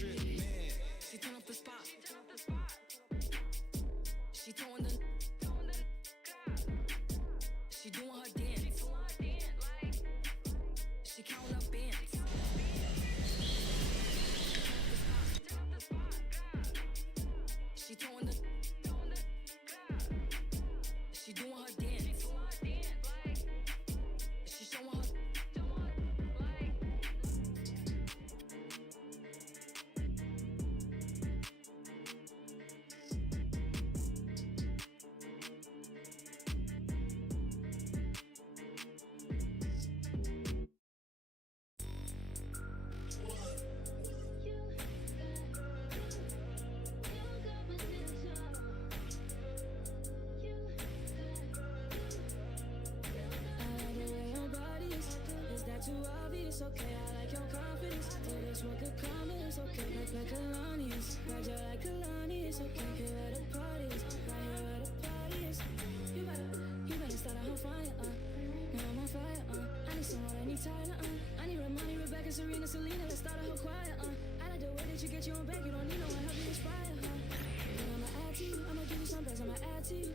She turn up the spot. She throwing the. She doing her dance. She counting up bands. She throwing the. She doing her dance. She showing her. Too obvious, okay, I like your confidence. Oh, that's what could come is okay, like Kalani is. Ride you like Kalani is okay. Here where the party is, right here where the party is. You better start a whole fire, now I'm on fire, I need someone, I need Tyler, I need Ramani, Rebecca, Serena, Selena, let's start a whole choir, I like the way that you get your own back, you don't need no one help you inspire, But I'ma add to you, I'ma give you some best, I'ma add to you.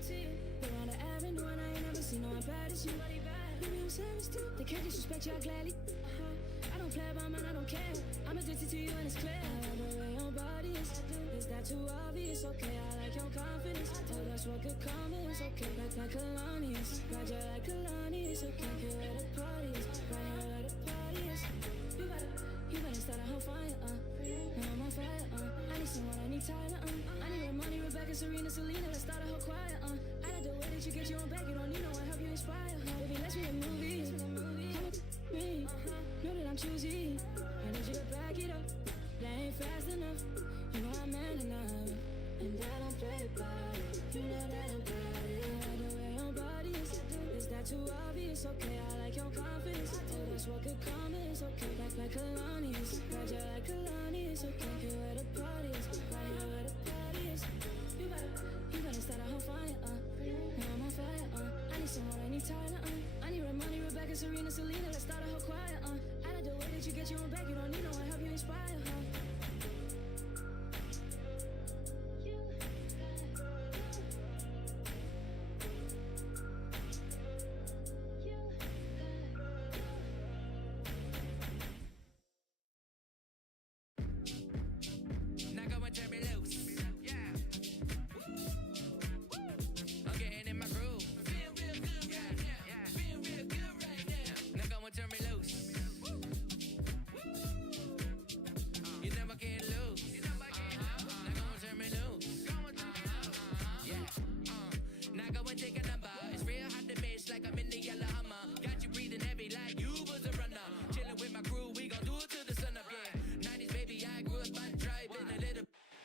We're on the avenue and I ain't never seen no one bad as you. Baby, I'm savage too. They can't disrespect you, I gladly. I don't play about mine, I don't care. I'm addicted to you and it's clear. I love the way your body is that too obvious? Okay, I like your confidence. Oh, that's what could come is okay. Like Kalani is. Ride you like Kalani is okay. Here where the party is, right here where the party is. You better start a whole fire, now I'm on fire, I need someone, I need Tyler, I need Ramani, Rebecca, Serena, Selena, let's start a whole choir, I like the way that you get your own back, you don't need no one help you inspire, Baby, let's make a movie, come with me, know that I'm choosy, I need you to back it up, that ain't fast enough, you know I'm man enough, and I don't play about it, you know that I'm bad, I like the way your body is that too obvious, okay, I like your confidence, oh, that's what could come is okay, like Kalani is, ride you like Kalani is okay, here where the party is, right here where the party is, you better start a whole fire, now I'm on fire, I need someone, I need Tyler, I need Ramani, Rebecca, Serena, Selena, let's start a whole choir, I like the way that you get your own back, you don't need no one help you inspire,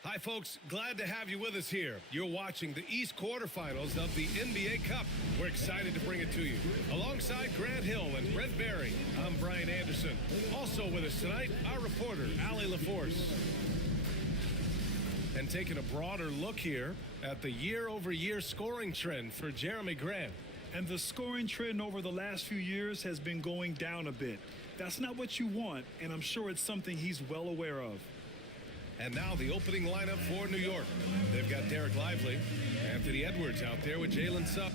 Hi, folks. Glad to have you with us here. You're watching the East quarterfinals of the NBA Cup. We're excited to bring it to you. Alongside Grant Hill and Brent Barry, I'm Brian Anderson. Also with us tonight, our reporter, Allie LaForce. And taking a broader look here at the year-over-year scoring trend for Jeremy Grant. And the scoring trend over the last few years has been going down a bit. That's not what you want, and I'm sure it's something he's well aware of. And now the opening lineup for New York. They've got Derek Lively, Anthony Edwards out there with Jalen Suggs.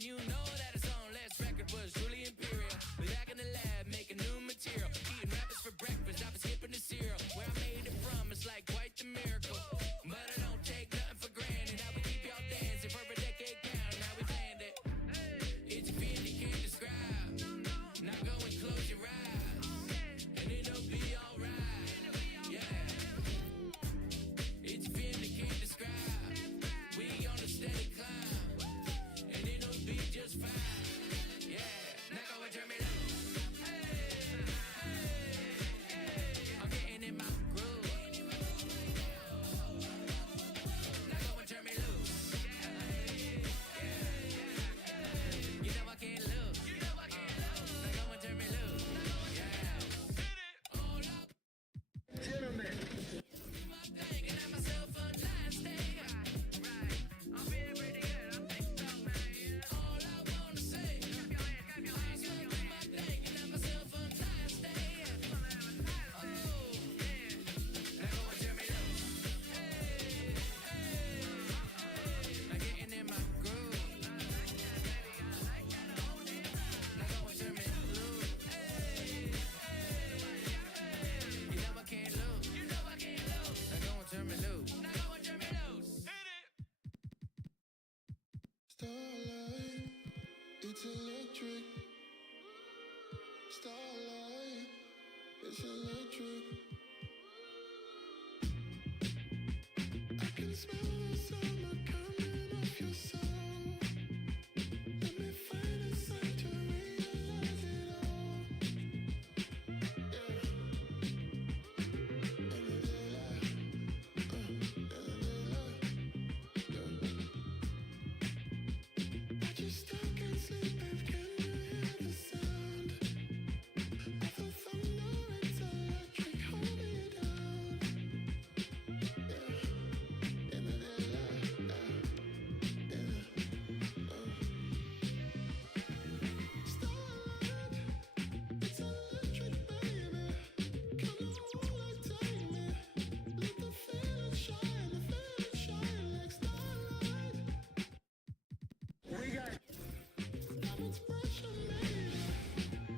You know that his own last record was truly imperial. We're back in the lab making new material. Eating rappers for breakfast, I've been skipping the cereal. Where I made it from, it's like quite the miracle. But I don't take nothing for granted. It's electric. Starlight. It's electric. I can smell the summer coming off your soul. Let me find a sign to realize it all. Yeah. In the daylight. In the daylight. Yeah. I just still can't sleep, babe. Can you hear the sound of the thunder? It's electric. Hold me down. Yeah. In the daylight. Starlight. It's electric, baby. Come on, like take me. Let the feeling shine like starlight. Now it's pressure, baby.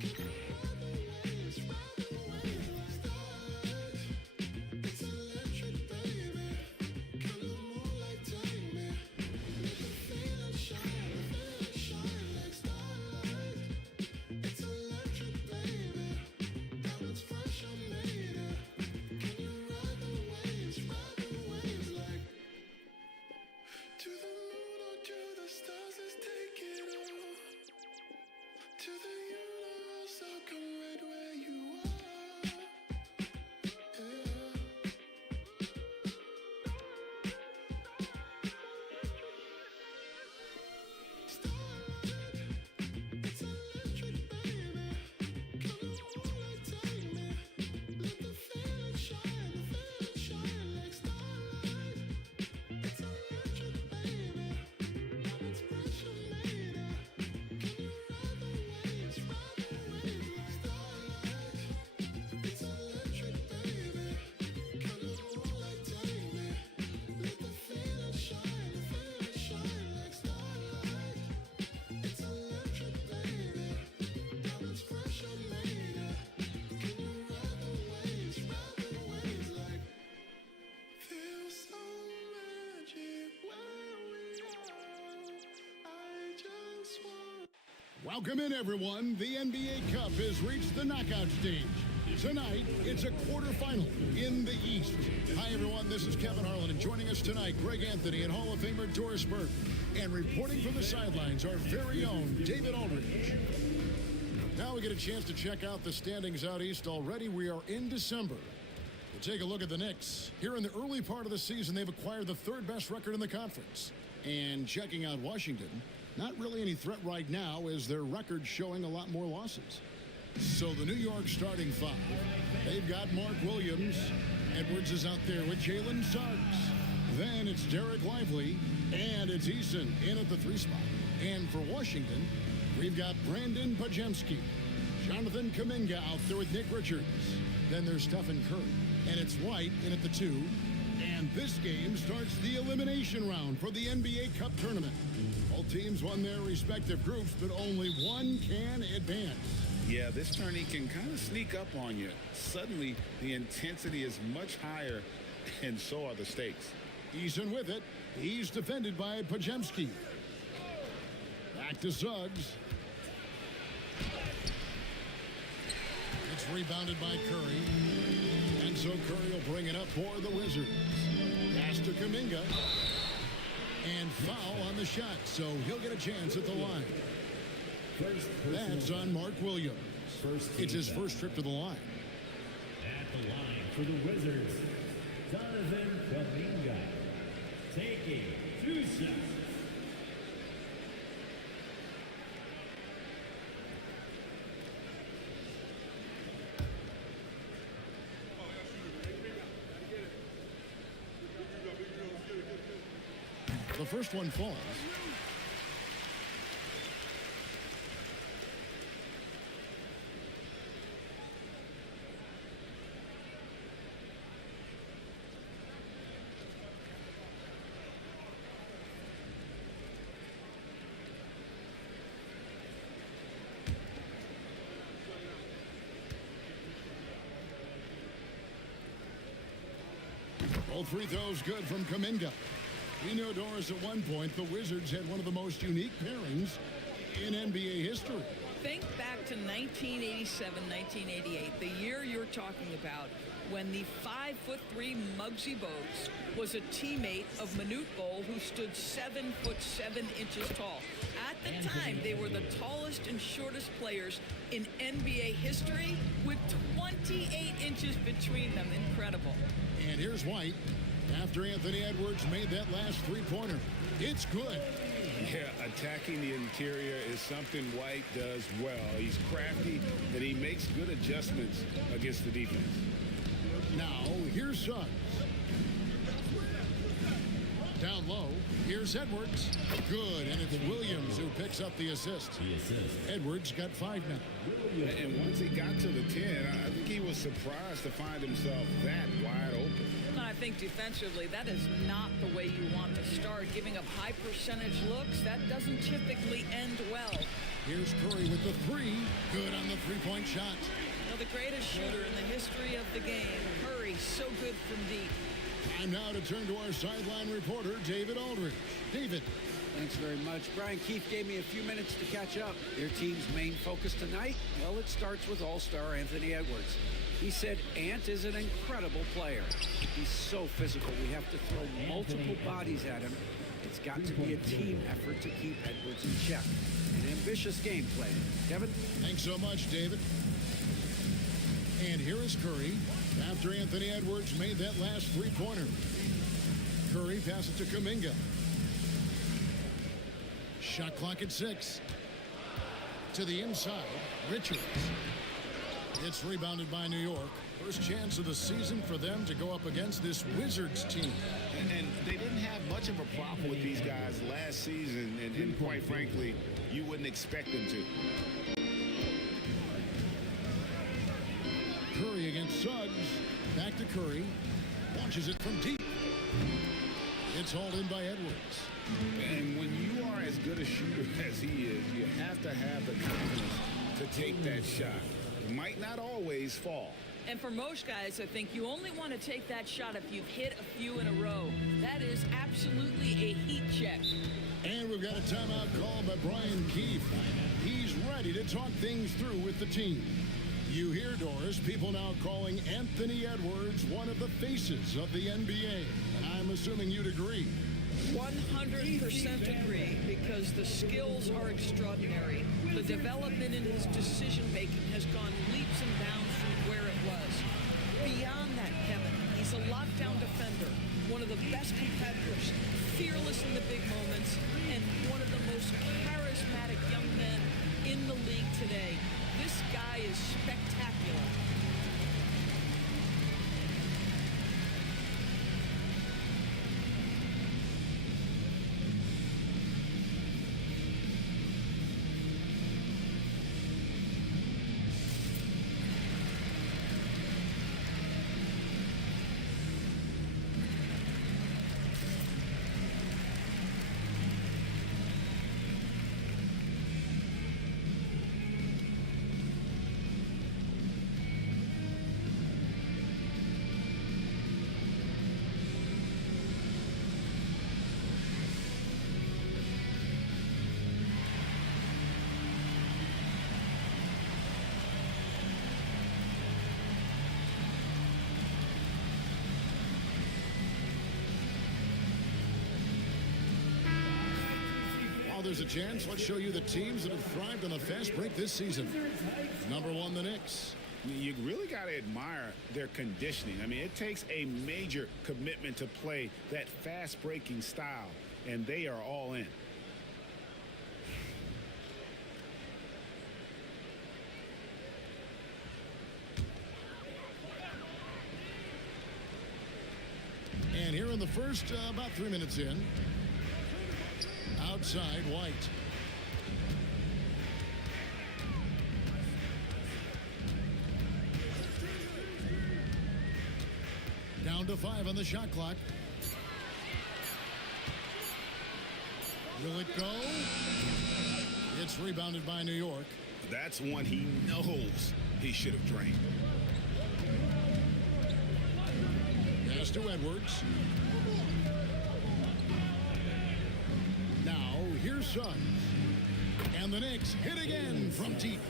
Can you ride the waves like starlight? It's electric, baby. Come on, like take me. Let the feeling shine like starlight. It's electric, baby. Now it's pressure, baby. Can you ride the waves like to the moon or to the stars? Let's take it all. To the universe, I'll come right where you are. Yeah. Starlight, it's electric, baby. Come on, like take me. Let the feeling shine like starlight. It's electric, baby. Now it's pressure, baby. Can you ride the waves like starlight? It's electric, baby. Come on, like take me. Let the feeling shine like starlight. It's electric, baby. Now it's pressure, baby. Can you ride the waves like feel so magic where we are. I just want. Welcome in, everyone. The NBA Cup has reached the knockout stage. Tonight, it's a quarterfinal in the East. Hi, everyone. This is Kevin Harlan, and joining us tonight, Greg Anthony and Hall of Famer Doris Burke. And reporting from the sidelines, our very own David Aldridge. Now we get a chance to check out the standings out East. Already, we are in December. We'll take a look at the Knicks. Here in the early part of the season, they've acquired the third best record in the conference. And checking out Washington, not really any threat right now as their record's showing a lot more losses. So the New York starting five, they've got Mark Williams. Edwards is out there with Jalen Suggs. Then it's Derek Lively, and it's Eason in at the 3 spot. And for Washington, we've got Brandon Pajemski, Jonathan Kuminga out there with Nick Richards. Then there's Stephen Curry, and it's White in at the 2. And this game starts the elimination round for the NBA Cup tournament. All teams won their respective groups, but only one can advance. Yeah, this tourney can kind of sneak up on you. Suddenly, the intensity is much higher, and so are the stakes. Eason with it. He's defended by Pajemski. Back to Suggs. It's rebounded by Curry. And so Curry will bring it up for the Wizards. Pass to Kuminga. And foul on the shot, so he'll get a chance at the line. That's on Mark Williams. It's his first trip to the line. At the line for the Wizards, Donovan Kuminga, taking 2 shots. The first one falls. Both free throws good from Kuminga. We know, Doris, at one point the Wizards had one of the most unique pairings in NBA history. Think back to 1987, 1988, the year you're talking about, when the 5'3" Muggsy Bogues was a teammate of Manute Bol, who stood 7'7" tall. At the time, they were the tallest and shortest players in NBA history, with 28 inches between them. Incredible. And here's White after Anthony Edwards made that last three-pointer. It's good. Yeah, attacking the interior is something White does well. He's crafty, and he makes good adjustments against the defense. Now, here's Suggs. Down low, here's Edwards. Good, and it's Williams who picks up the assist. Edwards got 5 now. And once he got to the 10, I think he was surprised to find himself that wide open. And I think defensively, that is not the way you want to start. Giving up high percentage looks, that doesn't typically end well. Here's Curry with the 3. Good on the three-point shot. Now, the greatest shooter in the history of the game, Curry, so good from deep. Time now to turn to our sideline reporter, David Aldridge. David. Thanks very much. Brian Keefe gave me a few minutes to catch up. Their team's main focus tonight? Well, it starts with All-Star Anthony Edwards. He said Ant is an incredible player. He's so physical. We have to throw multiple bodies at him. It's got to be a team effort to keep Edwards in check. An ambitious game plan. Kevin? Thanks so much, David. And here is Curry after Anthony Edwards made that last three-pointer. Curry passes to Kuminga. Shot clock at 6. To the inside, Richards. It's rebounded by New York. First chance of the season for them to go up against this Wizards team. And they didn't have much of a problem with these guys last season, and quite frankly, you wouldn't expect them to. Curry against Suggs. Back to Curry. Launches it from deep. It's hauled in by Edwards. And when you are as good a shooter as he is, you have to have the confidence to take that shot. It might not always fall. And for most guys, I think you only want to take that shot if you've hit a few in a row. That is absolutely a heat check. And we've got a timeout called by Brian Keefe. He's ready to talk things through with the team. You hear, Doris, people now calling Anthony Edwards one of the faces of the NBA. I'm assuming you'd agree. 100% agree, because the skills are extraordinary. The development in his decision-making has gone leaps and bounds from where it was. Beyond that, Kevin, he's a lockdown defender, one of the best competitors, fearless in the big moments, and one of the most charismatic young men in the league today. This guy is spectacular. There's a chance. Let's show you the teams that have thrived on the fast break this season. Number 1, the Knicks. You really got to admire their conditioning. I mean, it takes a major commitment to play that fast-breaking style, and they are all in. And here in the first, about 3 minutes in, outside, White. Down to 5 on the shot clock. Will it go? It's rebounded by New York. That's one he knows he should have drained. Pass to Edwards. Now, here's Suggs. And the Knicks hit again from deep.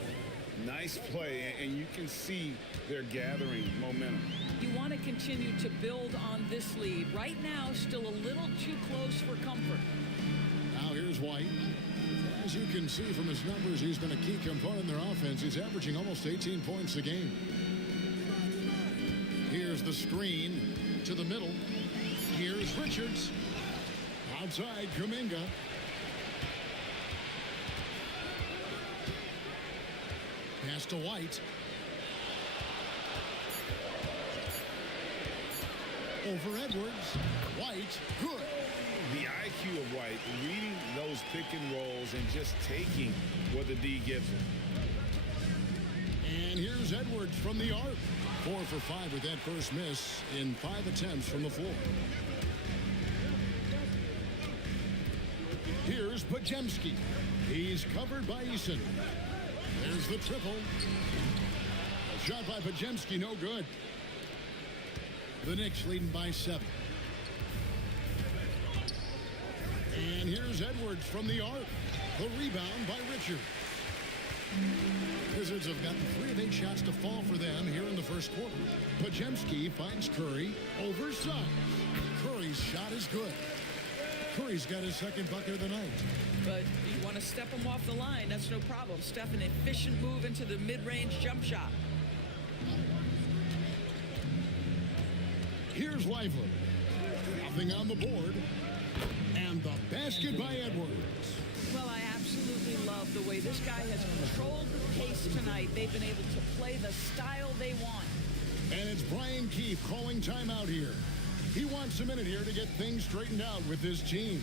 Nice play, and you can see they're gathering momentum. You want to continue to build on this lead. Right now, still a little too close for comfort. Now here's White. As you can see from his numbers, he's been a key component in their offense. He's averaging almost 18 points a game. Here's the screen to the middle. Here's Richards. Outside, Kuminga. Pass to White. Over Edwards. White, good. The IQ of White, reading those pick and rolls and just taking what the D gives him. And here's Edwards from the arc. 4 for 5 with that first miss in 5 attempts from the floor. Here's Podziemski. He's covered by Eason. There's the triple. A shot by Podziemski, no good. The Knicks leading by 7. And here's Edwards from the arc. The rebound by Richards. Wizards have gotten 3 of 8 shots to fall for them here in the first quarter. Podziemski finds Curry oversized. Curry's shot is good. Curry's got his second bucket of the night. But you want to step him off the line, that's no problem. Steph, an efficient move into the mid-range jump shot. Here's Lively. Nothing on the board. And the basket by Edwards. Well, I absolutely love the way this guy has controlled the pace tonight. They've been able to play the style they want. And it's Brian Keefe calling timeout here. He wants a minute here to get things straightened out with his team.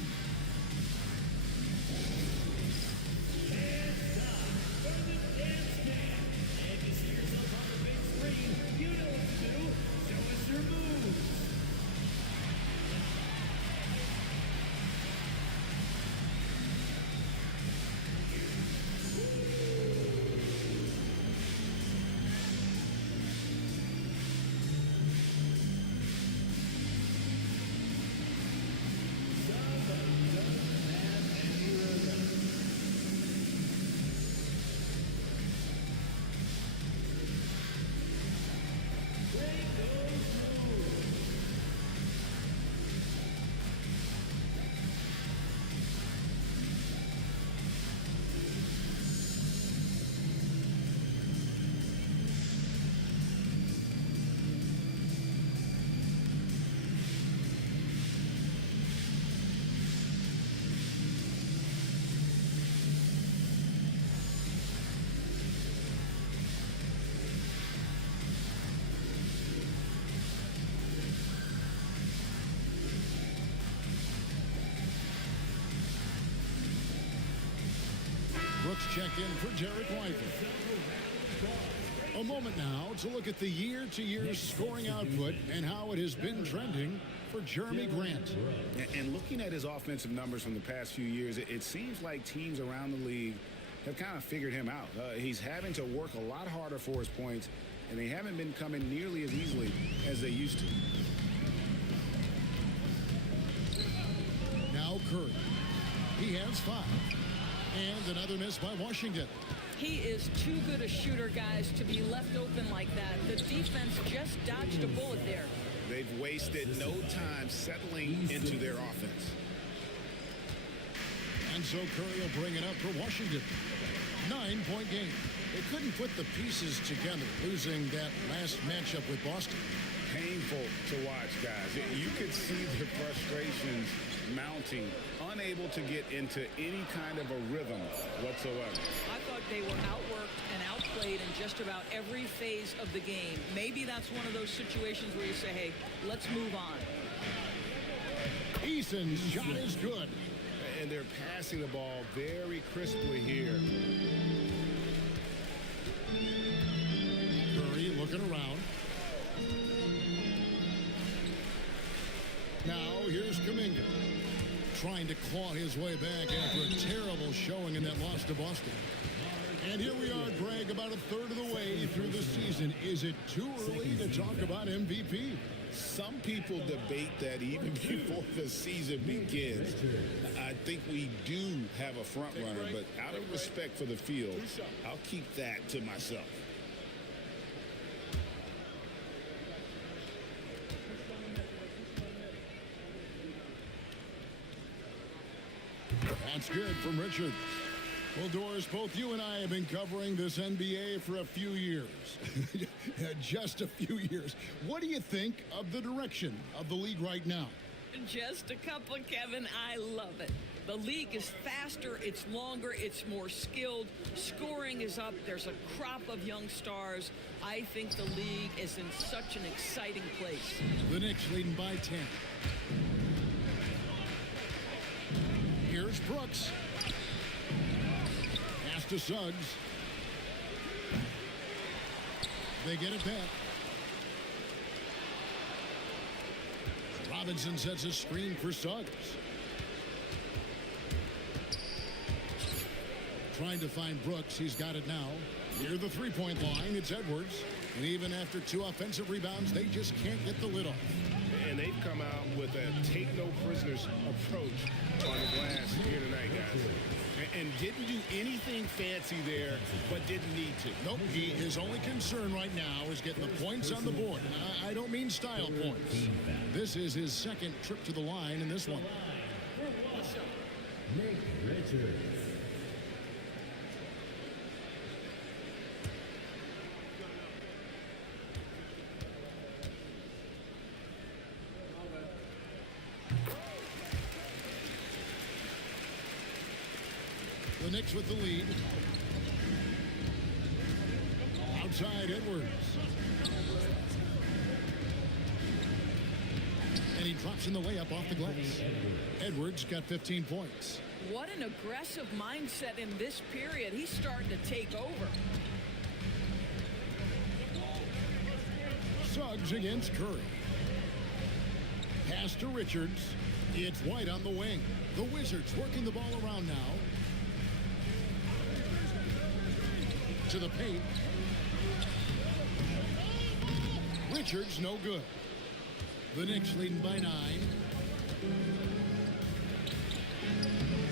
Brooks checked in for Derek Lively. A moment now to look at the year-to-year scoring output and how it has been trending for Jeremy Grant. And looking at his offensive numbers from the past few years, it seems like teams around the league have kind of figured him out. He's having to work a lot harder for his points, and they haven't been coming nearly as easily as they used to. Now Curry. He has 5. And another miss by Washington. He is too good a shooter, guys, to be left open like that. The defense just dodged a bullet there. They've wasted no time settling into their offense. And so Curry will bring it up for Washington. 9-point game. They couldn't put the pieces together, losing that last matchup with Boston. Painful to watch, guys. You could see their frustrations mounting, unable to get into any kind of a rhythm whatsoever. I thought they were outworked and outplayed in just about every phase of the game. Maybe that's one of those situations where you say, hey, let's move on. Eason's shot is good. And they're passing the ball very crisply here. Curry looking around. Now here's Kuminga, trying to claw his way back after a terrible showing in that loss to Boston. And here we are, Greg, about a third of the way through the season. Is it too early to talk about MVP? Some people debate that even before the season begins. I think we do have a front runner, but out of respect for the field, I'll keep that to myself. That's good from Richard. Well, Doris, both you and I have been covering this NBA for a few years. Just a few years. What do you think of the direction of the league right now? Just a couple, Kevin. I love it. The league is faster, it's longer, it's more skilled. Scoring is up. There's a crop of young stars. I think the league is in such an exciting place. The Knicks leading by 10. Here's Brooks. Pass to Suggs. They get it back. Robinson sets a screen for Suggs. Trying to find Brooks. He's got it now. Near the three-point line, it's Edwards. And even after 2 offensive rebounds, they just can't get the lid off. And they've come out with a take-no-prisoners approach on the glass here tonight, guys. And didn't do anything fancy there, but didn't need to. Nope, his only concern right now is getting the points on the board. I don't mean style points. This is his second trip to the line in this one. Nick Richards. The Knicks with the lead. Outside Edwards. And he drops in the layup off the glass. Edwards got 15 points. What an aggressive mindset in this period. He's starting to take over. Suggs against Curry. Pass to Richards. It's White on the wing. The Wizards working the ball around now. To the paint. Richards no good. The Knicks leading by 9.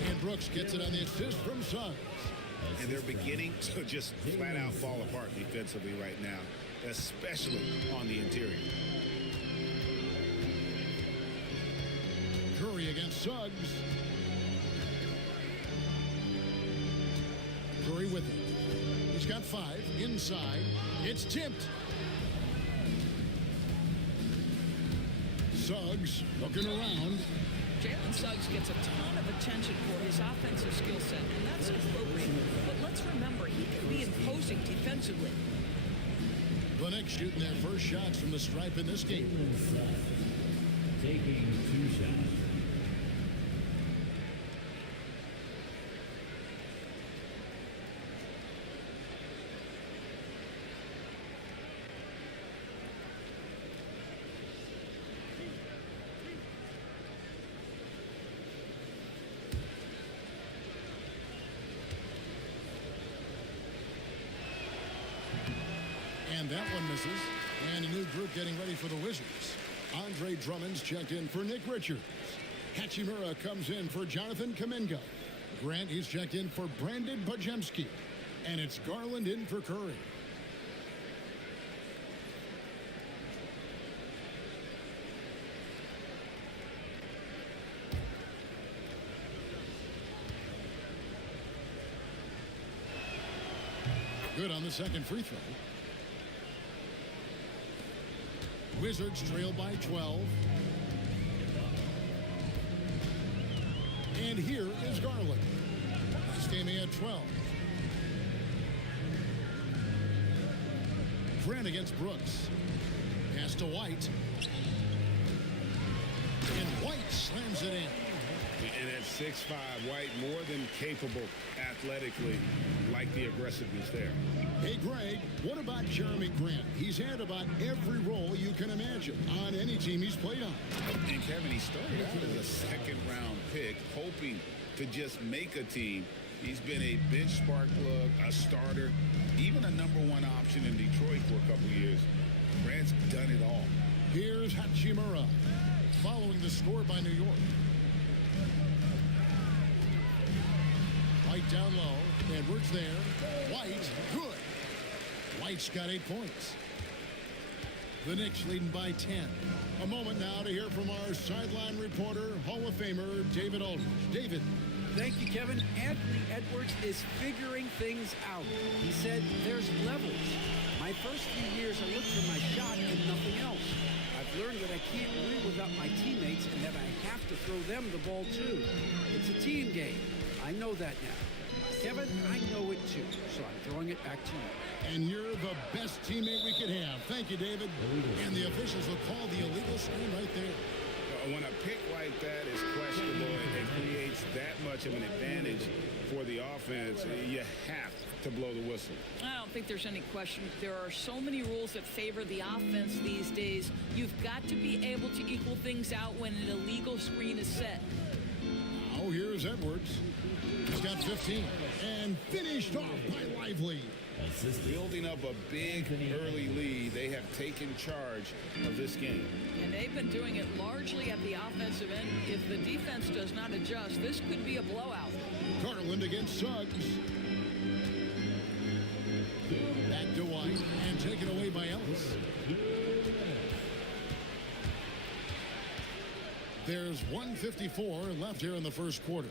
And Brooks gets it on the assist from Suggs. And they're beginning to just flat out fall apart defensively right now, especially on the interior. Curry against Suggs. Curry with it. He's got 5 inside. It's tipped. Suggs looking around. Jalen Suggs gets a ton of attention for his offensive skill set, and that's appropriate. But let's remember, he can be imposing defensively. The Knicks shooting their first shots from the stripe in this game. Taking 2 shots. And that one misses. And a new group getting ready for the Wizards. Andre Drummond's checked in for Nick Richards. Hachimura comes in for Jonathan Kuminga. Grant, he's checked in for Brandon Bajemski. And it's Garland in for Curry. Good on the second free throw. Wizards trail by 12. And here is Garland. This game he had 12. Grant against Brooks. Pass to White. And White slams it in. And at 6'5", White more than capable athletically, like the aggressiveness there. Hey, Greg, what about Jeremy Grant? He's had about every role you can imagine on any team he's played on. And Kevin, he started out as a second-round pick, hoping to just make a team. He's been a bench spark plug, a starter, even a #1 option in Detroit for a couple of years. Grant's done it all. Here's Hachimura, following the score by New York. White down low. Edwards there. White, good. White's got 8 points. The Knicks leading by 10. A moment now to hear from our sideline reporter, Hall of Famer David Aldridge. David. Thank you, Kevin. Anthony Edwards is figuring things out. He said there's levels. My first few years, I looked for my shot and nothing else. I've learned that I can't win without my teammates and that I have to throw them the ball too. It's a team game. I know that now. Kevin, I know it too, so I'm throwing it back to you. And you're the best teammate we could have. Thank you, David. And the officials will call the illegal screen right there. When a pick like that is questionable and it creates that much of an advantage for the offense, you have to blow the whistle. I don't think there's any question. There are so many rules that favor the offense these days. You've got to be able to equal things out when an illegal screen is set. Now here's Edwards. He's got 15. And finished off by Lively. Building up a big early lead, they have taken charge of this game. And they've been doing it largely at the offensive end. If the defense does not adjust, this could be a blowout. Garland against Suggs. Back to White and taken away by Ellis. There's 1:54 left here in the first quarter.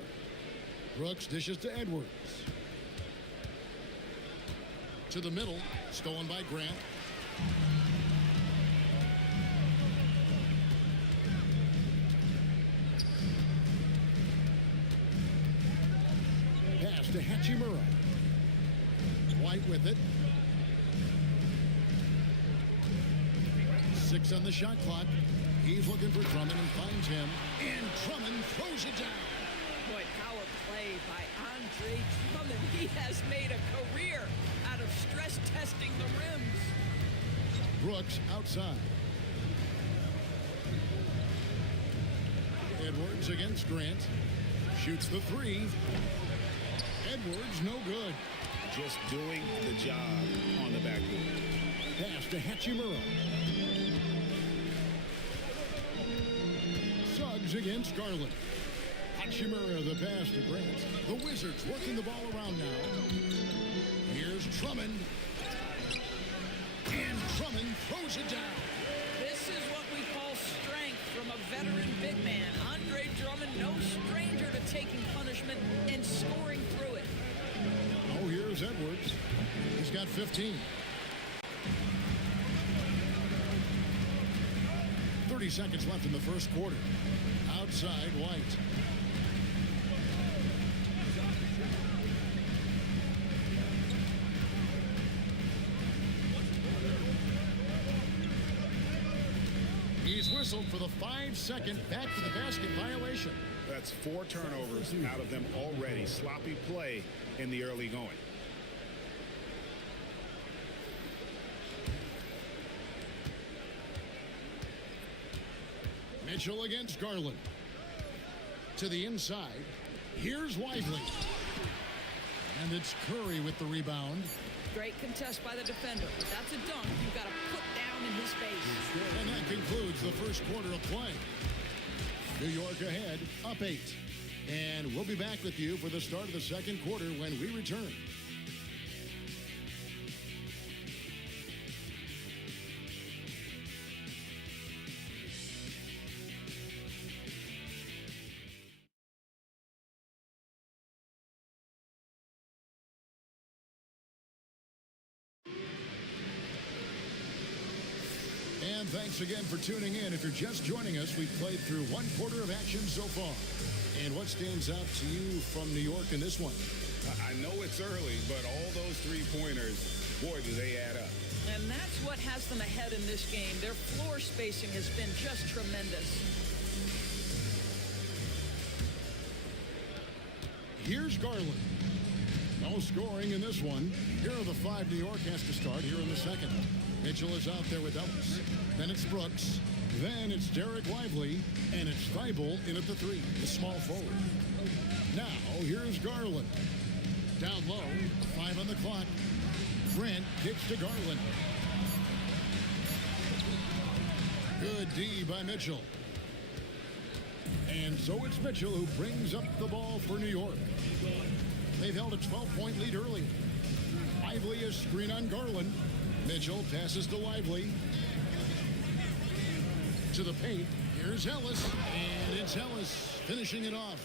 Brooks dishes to Edwards. To the middle, stolen by Grant. Pass to Hachimura. White with it. 6 on the shot clock. He's looking for Drummond and finds him. And Drummond throws it down. Boy, power play by Andre Drummond. He has made a career out of stress testing the rims. Brooks outside. Edwards against Grant. Shoots the 3. Edwards no good. Just doing the job on the backboard. Pass to Hachimura. Suggs against Garland. Hachimura the pass to Grant. The Wizards working the ball around now. Here's Drummond. And Drummond throws it down. This is what we call strength from a veteran big man. Andre Drummond, no stranger to taking punishment and scoring through it. Oh, here's Edwards. He's got 15. 30 seconds left in the first quarter. Outside, White. He's whistled for the 5-second back to the basket violation. That's 4 turnovers out of them already. Sloppy play in the early going. Mitchell against Garland. To the inside. Here's Lively. And it's Curry with the rebound. Great contest by the defender. But that's a dunk you've got to put down in his face. And that concludes the first quarter of play. New York ahead, up 8. And we'll be back with you for the start of the second quarter when we return. And thanks again for tuning in. If you're just joining us, we've played through one quarter of action so far. And what stands out to you from New York in this one? I know it's early, but all those 3-pointers, boy, do they add up. And that's what has them ahead in this game. Their floor spacing has been just tremendous. Here's Garland. No scoring in this one. Here are the 5 New York has to start here in the second. Mitchell is out there with Ellis. Then it's Brooks. Then it's Derek Lively. And it's Thibault in at the 3, the small forward. Now, here's Garland. down low. 5 on the clock. Grant kicks to Garland. Good D by Mitchell. And so it's Mitchell who brings up the ball for New York. They've held a 12-point lead early. Lively is screen on Garland. Mitchell passes to Lively. To the paint. Here's Ellis. And it's Ellis finishing it off.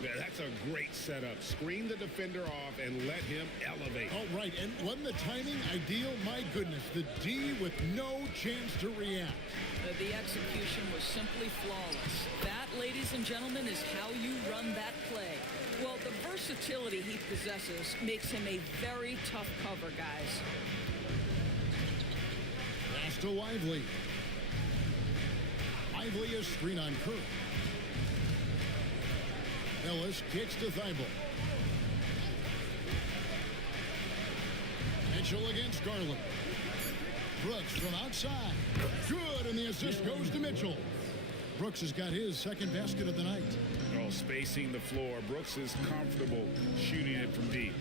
Yeah, that's a great setup. Screen the defender off and let him elevate. Oh, right. And wasn't the timing ideal? My goodness. The D with no chance to react. The execution was simply flawless. That, ladies and gentlemen, is how you run that play. Well, the versatility he possesses makes him a very tough cover, guys. Pass to Lively. Lively is screen on Curry. Ellis kicks to Thibault. Mitchell against Garland. Brooks from outside. Good, and the assist goes to Mitchell. Brooks has got his second basket of the night. Oh, spacing the floor. Brooks is comfortable shooting it from deep.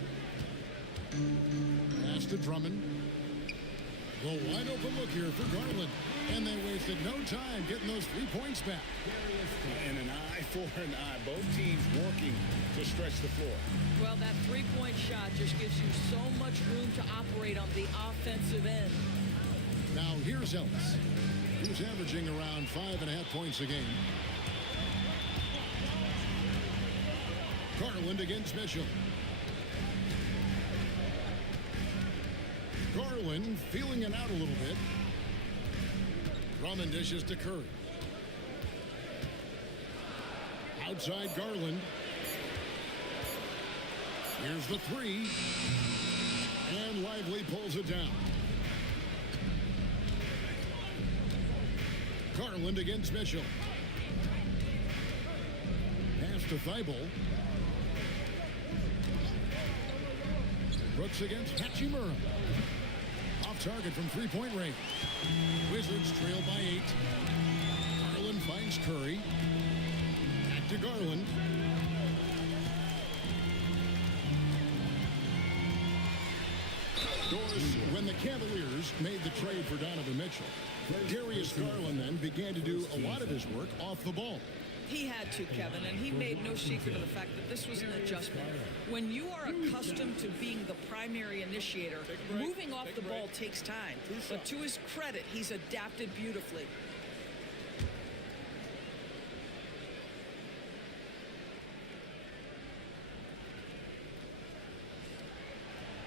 Pass to Drummond. The wide open look here for Garland. And they wasted no time getting those 3 points back. And an eye for an eye. Both teams working to stretch the floor. Well, that three-point shot just gives you so much room to operate on the offensive end. Now here's Ellis, who's averaging around 5.5 points a game. Garland against Mitchell. Garland feeling it out a little bit. Drummond dishes to Curry. Outside Garland. Here's the three. And Lively pulls it down. Garland against Mitchell. Pass to Thibault. Brooks against Hachimura. Off target from three-point range. Wizards trail by 8. Garland finds Curry. Back to Garland. Doris, when the Cavaliers made the trade for Donovan Mitchell, Darius Garland then began to do a lot of his work off the ball. He had to, Kevin, and he made no secret of the fact that this was an adjustment. When you are accustomed to being the primary initiator, moving off the ball takes time. But to his credit, he's adapted beautifully.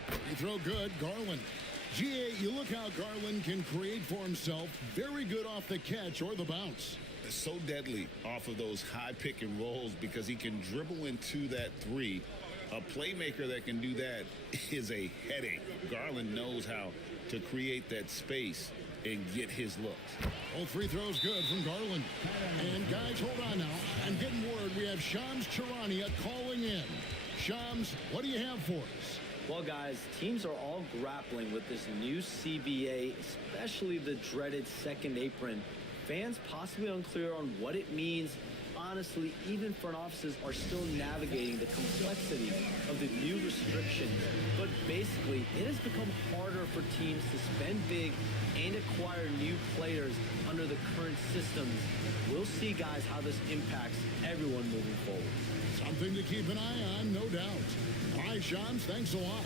Free throw good, Garland. GA, you look how Garland can create for himself. Very good off the catch or the bounce. So deadly off of those high pick and rolls because he can dribble into that three. A playmaker that can do that is a headache. Garland knows how to create that space and get his looks. All free throws good from Garland. And guys, hold on now. I'm getting word we have Shams Charania calling in. Shams, what do you have for us? Well, guys, teams are all grappling with this new CBA, especially the dreaded second apron. Fans possibly unclear on what it means. Honestly, even front offices are still navigating the complexity of the new restrictions. But basically, it has become harder for teams to spend big and acquire new players under the current systems. We'll see, guys, how this impacts everyone moving forward. Something to keep an eye on, no doubt. All right, Shams, thanks a lot.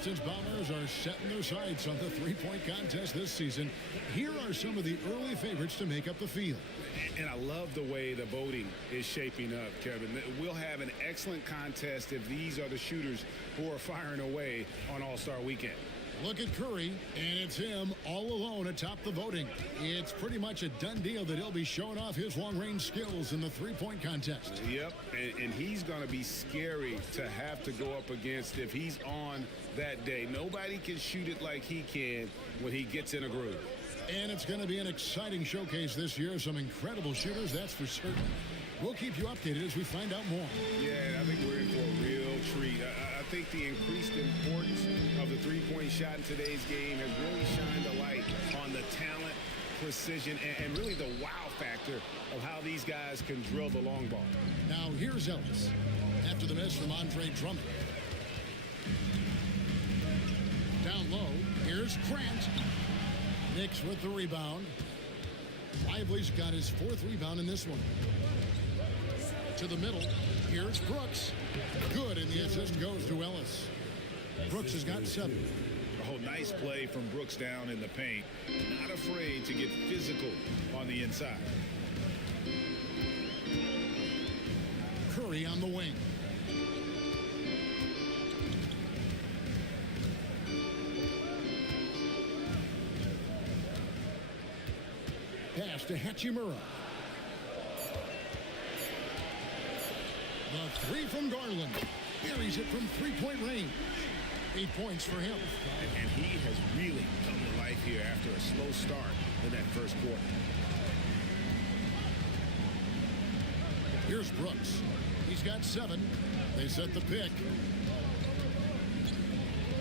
distance bombers are setting their sights on the three-point contest this season. Here are some of the early favorites to make up the field. And I love the way the voting is shaping up, Kevin. We'll have an excellent contest if these are the shooters who are firing away on All-Star Weekend. Look at Curry, and it's him all alone atop the voting. It's pretty much a done deal that he'll be showing off his long-range skills in the three-point contest. Yep, and he's going to be scary to have to go up against if he's on that day. Nobody can shoot it like he can when he gets in a groove. And it's going to be an exciting showcase this year. Some incredible shooters, that's for certain. We'll keep you updated as we find out more. Yeah, I think we're in for a real treat. I think the increased importance of the three-point shot in today's game has really shined a light on the talent, precision, and really the wow factor of how these guys can drill the long ball. Now here's Ellis after the miss from Andre Drummond. Down low, here's Grant. Knicks with the rebound. Lively's got his fourth rebound in this one. To the middle, here's Brooks. Good, and the assist goes to Ellis. Brooks has got 7. Oh, nice play from Brooks down in the paint. Not afraid to get physical on the inside. Curry on the wing. Pass to Hachimura. The three from Garland. Buries it from three-point range. 8 points for him. And he has really come to life here after a slow start in that first quarter. Here's Brooks. He's got 7. They set the pick.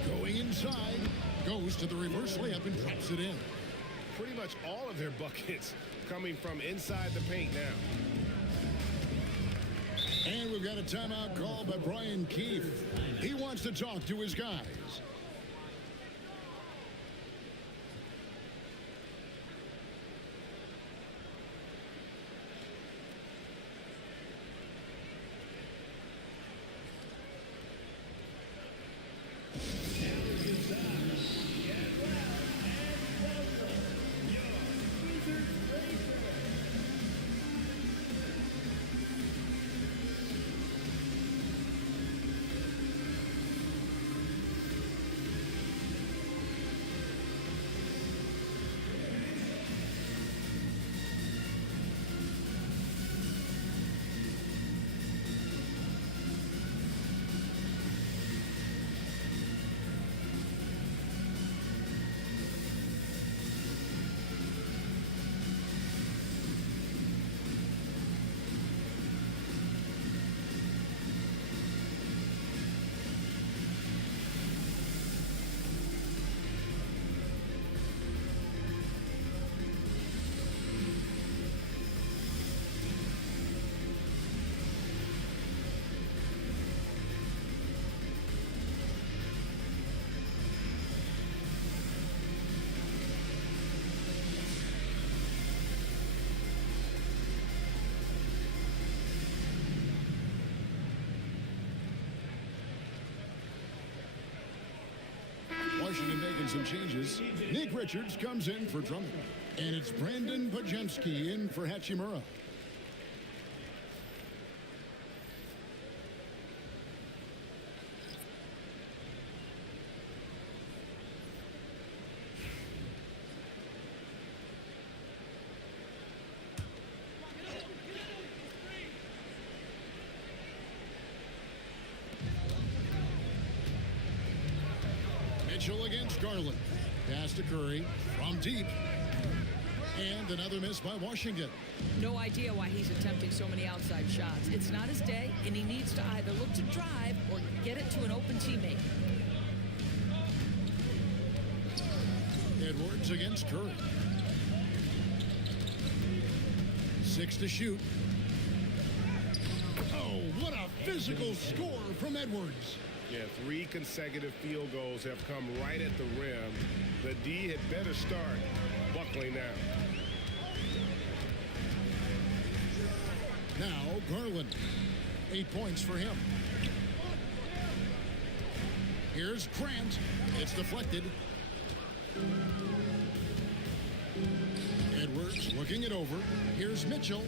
Going inside. Goes to the reverse layup and drops it in. Pretty much all of their buckets coming from inside the paint now. And we've got a timeout called by Brian Keefe. He wants to talk to his guys. Washington making some changes. Nick Richards comes in for Drummond. And it's Brandon Podziemski in for Hachimura. Mitchell against Garland. Pass to Curry from deep. And another miss by Washington. No idea why he's attempting so many outside shots. It's not his day, and he needs to either look to drive or get it to an open teammate. Edwards against Curry. 6 to shoot. Oh, what a physical score from Edwards. Yeah, 3 consecutive field goals have come right at the rim. The D had better start buckling down. Now Garland. 8 points for him. Here's Grant. It's deflected. Edwards looking it over. Here's Mitchell.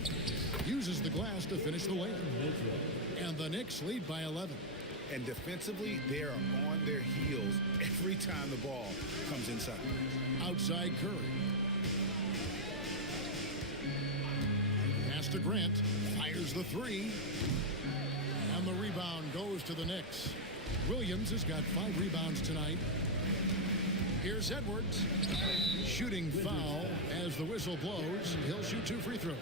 Uses the glass to finish the layup. And the Knicks lead by 11. And defensively, they are on their heels every time the ball comes inside. Outside Curry. Pass to Grant. Fires the three. And the rebound goes to the Knicks. Williams has got 5 rebounds tonight. Here's Edwards. Shooting foul as the whistle blows. He'll shoot 2 free throws.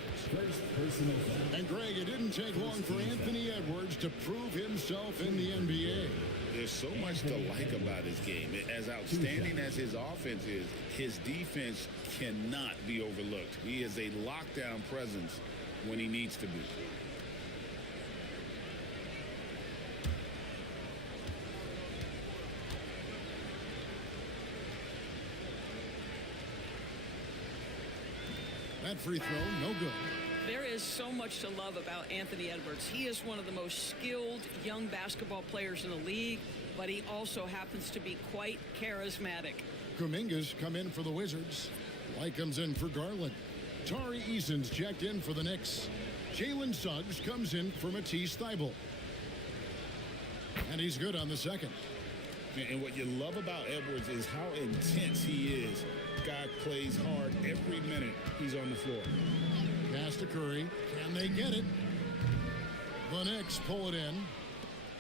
And Greg, it didn't take long for Anthony Edwards to prove himself in the NBA. There's so much to like about his game. As outstanding as his offense is, his defense cannot be overlooked. He is a lockdown presence when he needs to be. That free throw, no good. There is so much to love about Anthony Edwards. He is one of the most skilled young basketball players in the league, but he also happens to be quite charismatic. Kuminga's come in for the Wizards. White comes in for Garland. Tari Eason's checked in for the Knicks. Jalen Suggs comes in for Matisse Thybulle. And he's good on the second. And what you love about Edwards is how intense he is. Guy plays hard every minute he's on the floor. Pass to Curry. Can they get it? The Knicks pull it in.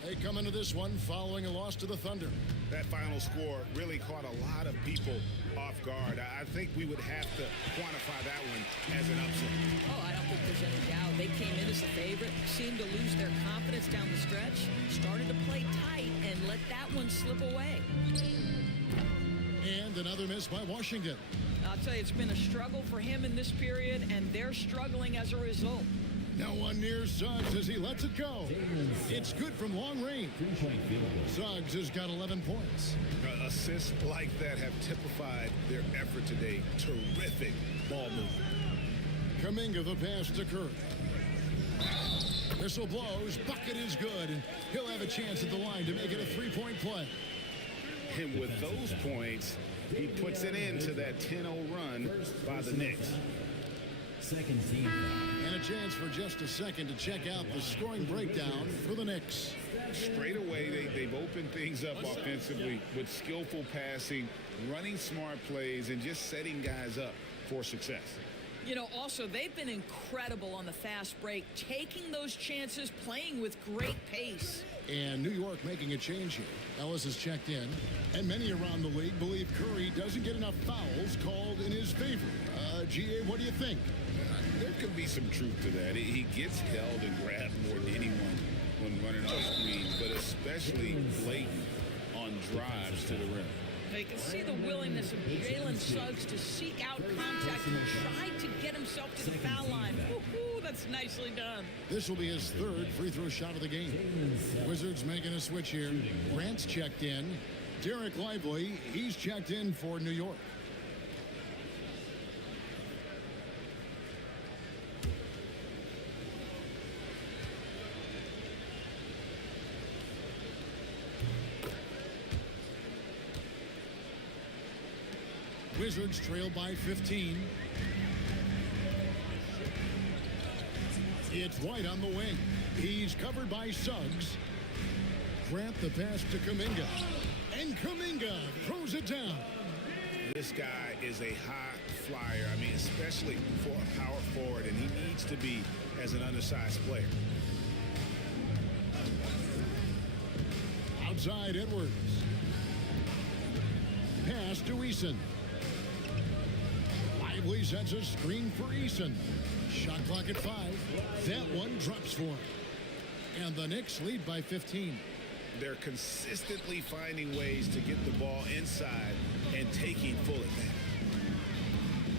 They come into this one following a loss to the Thunder. That final score really caught a lot of people off guard. I think we would have to quantify that one as an upset. Oh, I don't think there's any doubt. They came in as the favorite, seemed to lose their confidence down the stretch, started to play tight, and let that one slip away. And another miss by Washington. I'll tell you, it's been a struggle for him in this period, and they're struggling as a result. No one near Suggs as he lets it go. It's good from long range. Suggs has got 11 points. Assists like that have typified their effort today. Terrific ball movement. Kuminga the pass to Curry. Whistle blows. Bucket is good. And he'll have a chance at the line to make it a 3-point play. And with those points, he puts it into that 10-0 run by the Knicks. Second team. And a chance for just a second to check out the scoring breakdown for the Knicks. Straight away, they've opened things up offensively with skillful passing, running smart plays, and just setting guys up for success. You know, also, they've been incredible on the fast break, taking those chances, playing with great pace. And New York making a change here. Ellis has checked in, and many around the league believe Curry doesn't get enough fouls called in his favor. GA, what do you think? There could be some truth to that. He gets held and grabbed more than anyone when running off screens, but especially blatant on drives to the rim. They can see the willingness of Jalen Suggs to seek out contact and try to get himself to the foul line. Woo-hoo, that's nicely done. This will be his 3rd free throw shot of the game. Wizards making a switch here. Grant's checked in. Derek Lively, he's checked in for New York. Wizards trail by 15. It's White on the wing. He's covered by Suggs. Grant the pass to Kuminga. And Kuminga throws it down. This guy is a high flyer. I mean, especially for a power forward, and he needs to be as an undersized player. Outside Edwards. Pass to Eason. Lively sets a screen for Eason. Shot clock at 5. That one drops for him. And the Knicks lead by 15. They're consistently finding ways to get the ball inside and taking full advantage.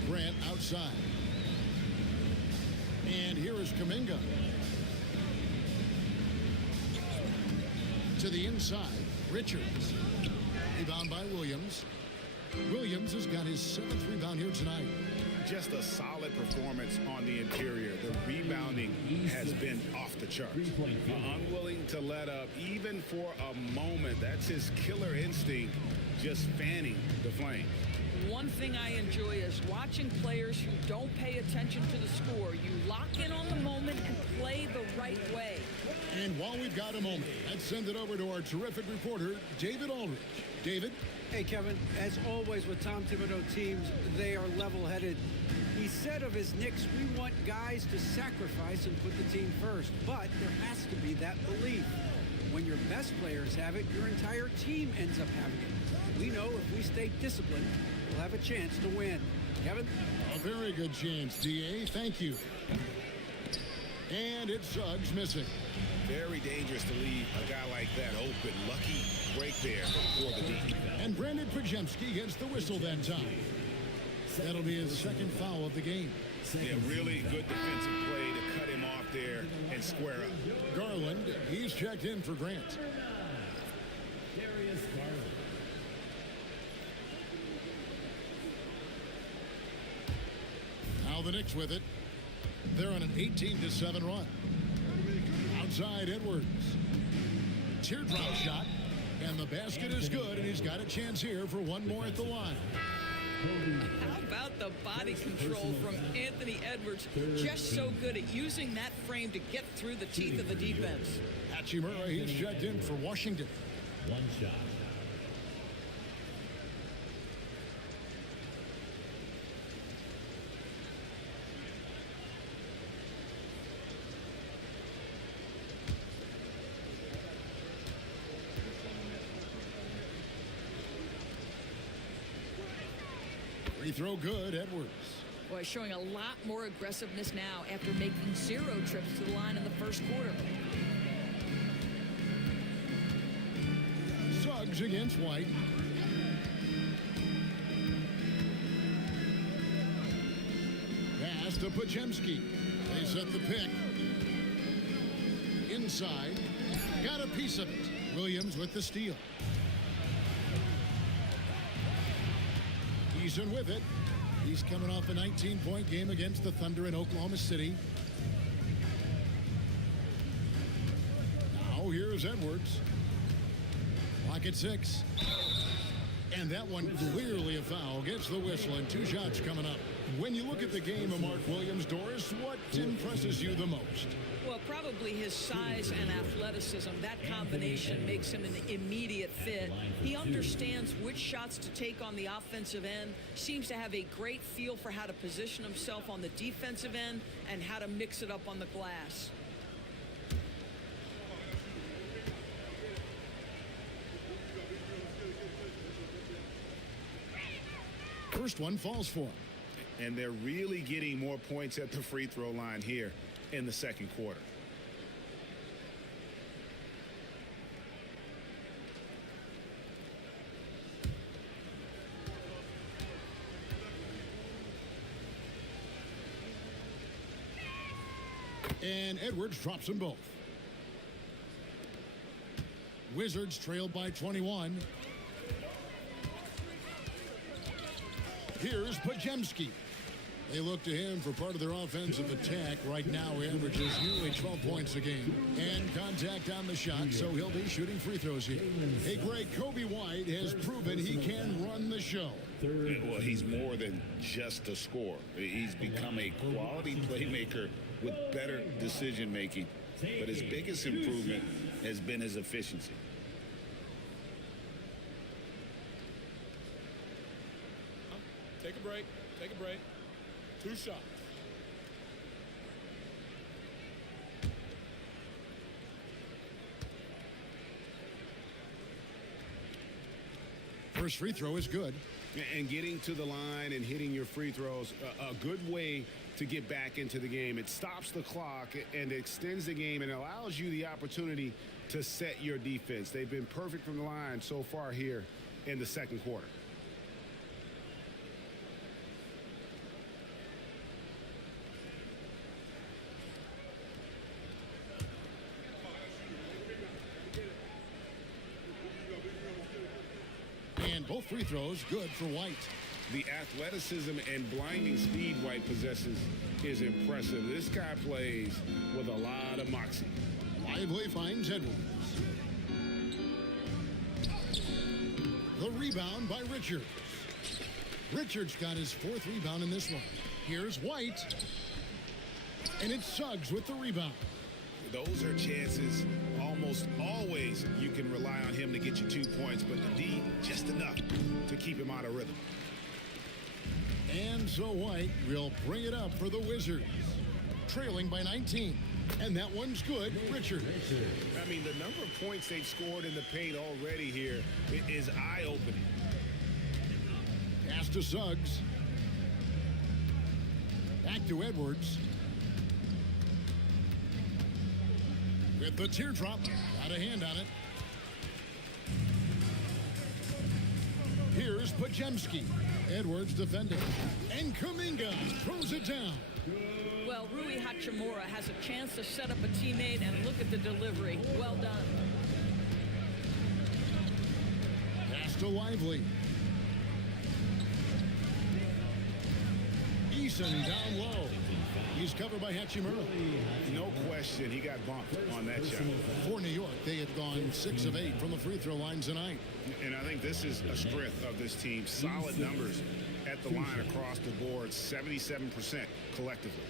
Grant outside. And here is Kuminga. To the inside, Richards. Rebound by Williams. Williams has got his 7th rebound here tonight. just a solid performance on the interior. The rebounding has been off the charts. Unwilling to let up even for a moment. That's his killer instinct, just fanning the flame. One thing I enjoy is watching players who don't pay attention to the score. You lock in on the moment and play the right way. And while we've got a moment, let's send it over to our terrific reporter, David Aldridge. David? Hey, Kevin, as always with Tom Thibodeau teams, they are level-headed. He said of his Knicks, we want guys to sacrifice and put the team first. But there has to be that belief. When your best players have it, your entire team ends up having it. We know if we stay disciplined, we'll have a chance to win. Kevin? A very good chance, D.A. Thank you. And it's Suggs missing. Very dangerous to leave a guy like that open. Lucky break there for the D. And Brandon Podziemski gets the whistle that time. That'll be his second foul of the game. Yeah, really good defensive play to cut him off there and square up. Garland, he's checked in for Grant. Darius Garland. Now the Knicks with it. They're on an 18-7 run. Outside Edwards. Teardrop shot. And the basket is good, and he's got a chance here for one more at the line. How about the body control from Anthony Edwards? Just so good at using that frame to get through the teeth of the defense. Hachimura, he's checked in for Washington. One shot. Free throw good, Edwards. Boy, showing a lot more aggressiveness now after making 0 trips to the line in the first quarter. Suggs against White. Pass to Podziemski. They set the pick. Inside. Got a piece of it. Williams with the steal. Eason with it. He's coming off a 19-point game against the Thunder in Oklahoma City. Now here's Edwards. Clock at 6. And that one clearly a foul. Gets the whistle and 2 shots coming up. When you look at the game of Mark Williams, Doris, what impresses you the most? Well, probably his size and athleticism. That combination makes him an immediate fit. He understands which shots to take on the offensive end, seems to have a great feel for how to position himself on the defensive end and how to mix it up on the glass. First one falls for him. And they're really getting more points at the free throw line here in the second quarter. And Edwards drops them both. Wizards trail by 21. Here's Podziemski. They look to him for part of their offensive attack. Right now, he averages nearly 12 points a game. And contact on the shot, so he'll be shooting free throws here. Hey, Greg, Kobe White has proven he can run the show. Well, he's more than just a scorer. He's become a quality playmaker with better decision-making. But his biggest improvement has been his efficiency. Take a break. Take a break. 2 shots. First free throw is good. And getting to the line and hitting your free throws, a good way to get back into the game. It stops the clock and extends the game and allows you the opportunity to set your defense. They've been perfect from the line so far here in the second quarter. And both free throws good for White. The athleticism and blinding speed White possesses is impressive. This guy plays with a lot of moxie. Lively finds Edwards. The rebound by Richards. Richards got his 4th rebound in this one. Here's White. And it's Suggs with the rebound. Those are chances almost always you can rely on him to get you 2 points, but the D just enough to keep him out of rhythm. And so White will bring it up for the Wizards. Trailing by 19. And that one's good. Richards. I mean, the number of points they've scored in the paint already here is eye-opening. Pass to Suggs. Back to Edwards. With the teardrop. Got a hand on it. Here's Podziemski. Edwards defending. And Kuminga throws it down. Well, Rui Hachimura has a chance to set up a teammate, and look at the delivery. Well done. Pass to Lively. Eason down low. He's covered by Hachimura. No question, he got bumped on that shot. For New York, they had gone 6 of 8 from the free throw line tonight. And I think this is a strength of this team. Solid numbers at the line across the board, 77% collectively.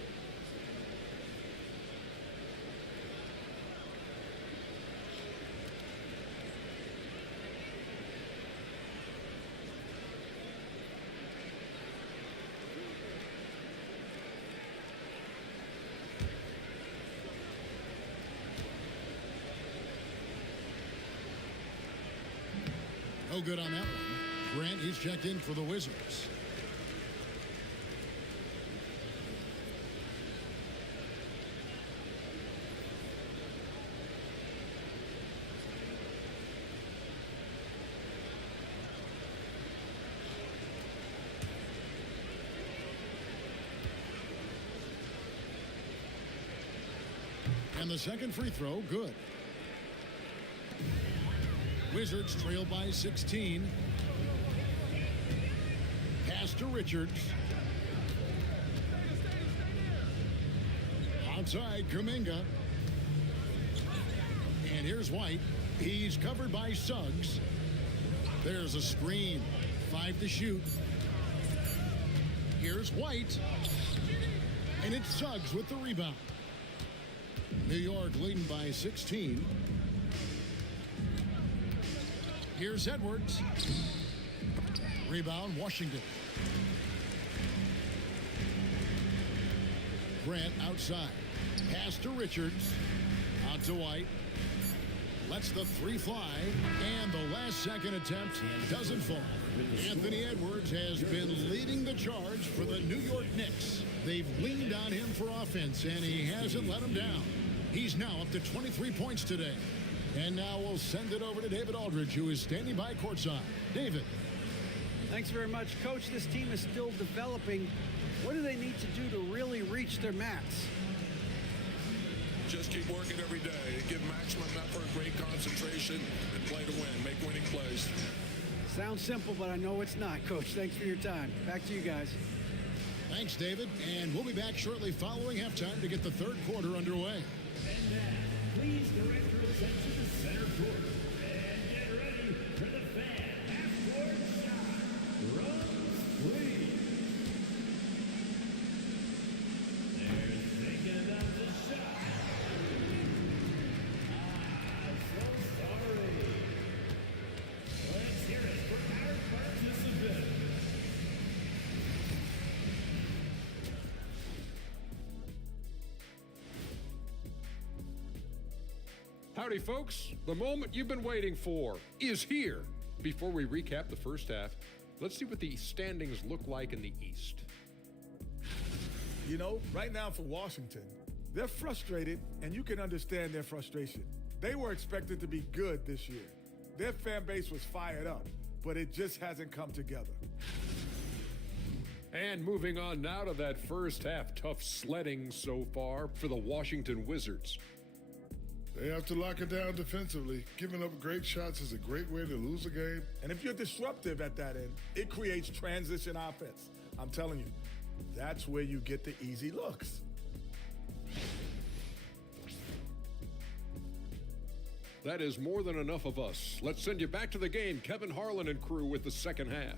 No good on that one. Grant, he's checked in for the Wizards. And the second free throw, good. Wizards trail by 16. Pass to Richards. Outside, Kuminga. And here's White. He's covered by Suggs. There's a screen. 5 to shoot. Here's White. And it's Suggs with the rebound. New York leading by 16. Here's Edwards. Rebound, Washington. Grant outside. Pass to Richards. Out to White. Lets the 3 fly. And the last second attempt doesn't fall. Anthony Edwards has been leading the charge for the New York Knicks. They've leaned on him for offense, and he hasn't let them down. He's now up to 23 points today. And now we'll send it over to David Aldridge, who is standing by courtside. David. Thanks very much, Coach. This team is still developing. What do they need to do to really reach their max? Just keep working every day. Give maximum effort, great concentration, and play to win. Make winning plays. Sounds simple, but I know it's not, Coach. Thanks for your time. Back to you guys. Thanks, David. And we'll be back shortly following halftime to get the third quarter underway. And now, please direct your attention to center court. And get ready for the fan half-court shot. Run, please. They're thinking about the shot. So sorry. Let's hear it for our participant. Howdy, folks. The moment you've been waiting for is here. Before we recap the first half, let's see what the standings look like in the East. You know, right now for Washington, they're frustrated, and you can understand their frustration. They were expected to be good this year. Their fan base was fired up, but it just hasn't come together. And moving on now to that first half, tough sledding so far for the Washington Wizards. They have to lock it down defensively. Giving up great shots is a great way to lose a game. And if you're disruptive at that end, it creates transition offense. I'm telling you, that's where you get the easy looks. That is more than enough of us. Let's send you back to the game. Kevin Harlan and crew with the second half.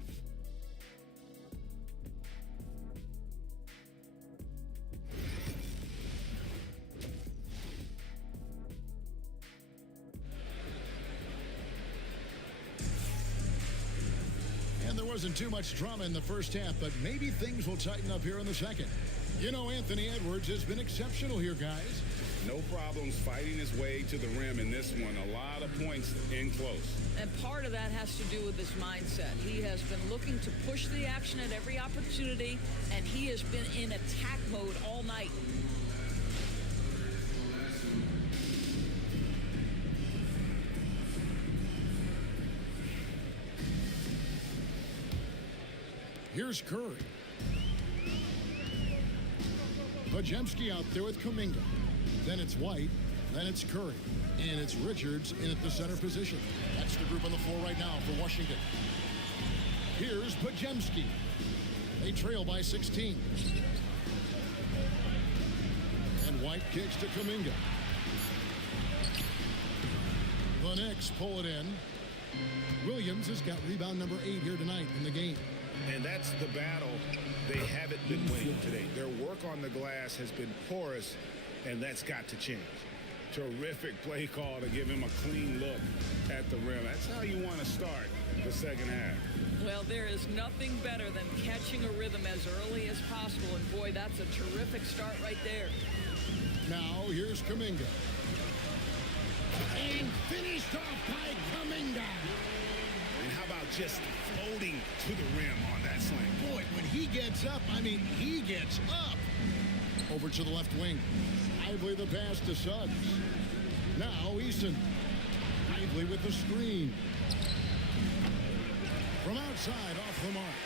And there wasn't too much drama in the first half, but maybe things will tighten up here in the second. You know, Anthony Edwards has been exceptional here, guys. No problems fighting his way to the rim in this one. A lot of points in close. And part of that has to do with his mindset. He has been looking to push the action at every opportunity, and he has been in attack mode all night. Here's Curry. Podziemski out there with Kuminga. Then it's White. Then it's Curry. And it's Richards in at the center position. That's the group on the floor right now for Washington. Here's Podziemski. They trail by 16. And White kicks to Kuminga. The Knicks pull it in. Williams has got rebound number 8 here tonight in the game. And that's the battle they haven't been winning today. Their work on the glass has been porous, and that's got to change. Terrific play call to give him a clean look at the rim. That's how you want to start the second half. Well, there is nothing better than catching a rhythm as early as possible, and boy, that's a terrific start right there. Now, here's Kuminga. And finished off by Kuminga. And how about just floating to the rim on that slam? Boy, when he gets up, he gets up. Over to the left wing. Ively the pass to Suggs. Now Eason. Ively with the screen. From outside, off the mark.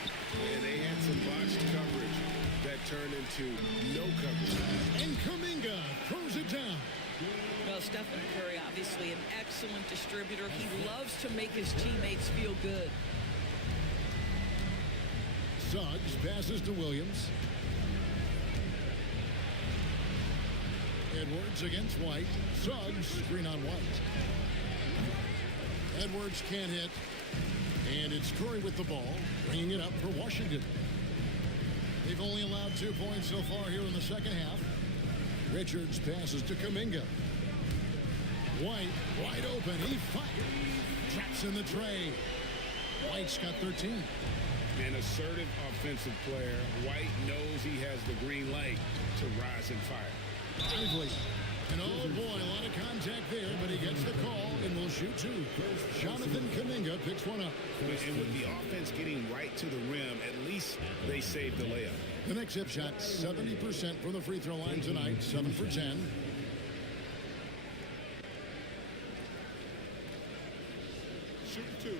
And they had some botched coverage that turned into no coverage. And Kuminga throws it down. Well, Stephen Curry, obviously an excellent distributor. He loves to make his teammates feel good. Suggs passes to Williams. Edwards against White. Suggs, screen on White. Edwards can't hit. And it's Curry with the ball, bringing it up for Washington. They've only allowed 2 points so far here in the second half. Richards passes to Kuminga. White, wide open. He fires. Traps in the tray. White's got 13. An assertive offensive player. White knows he has the green light to rise and fire. Ively. And oh boy, a lot of contact there, but he gets the call and will shoot 2. Jonathan Kuminga picks one up. And with the offense getting right to the rim, at least they saved the layup. The Knicks have shot 70% from the free throw line tonight, 7 for 10. Shoot 2.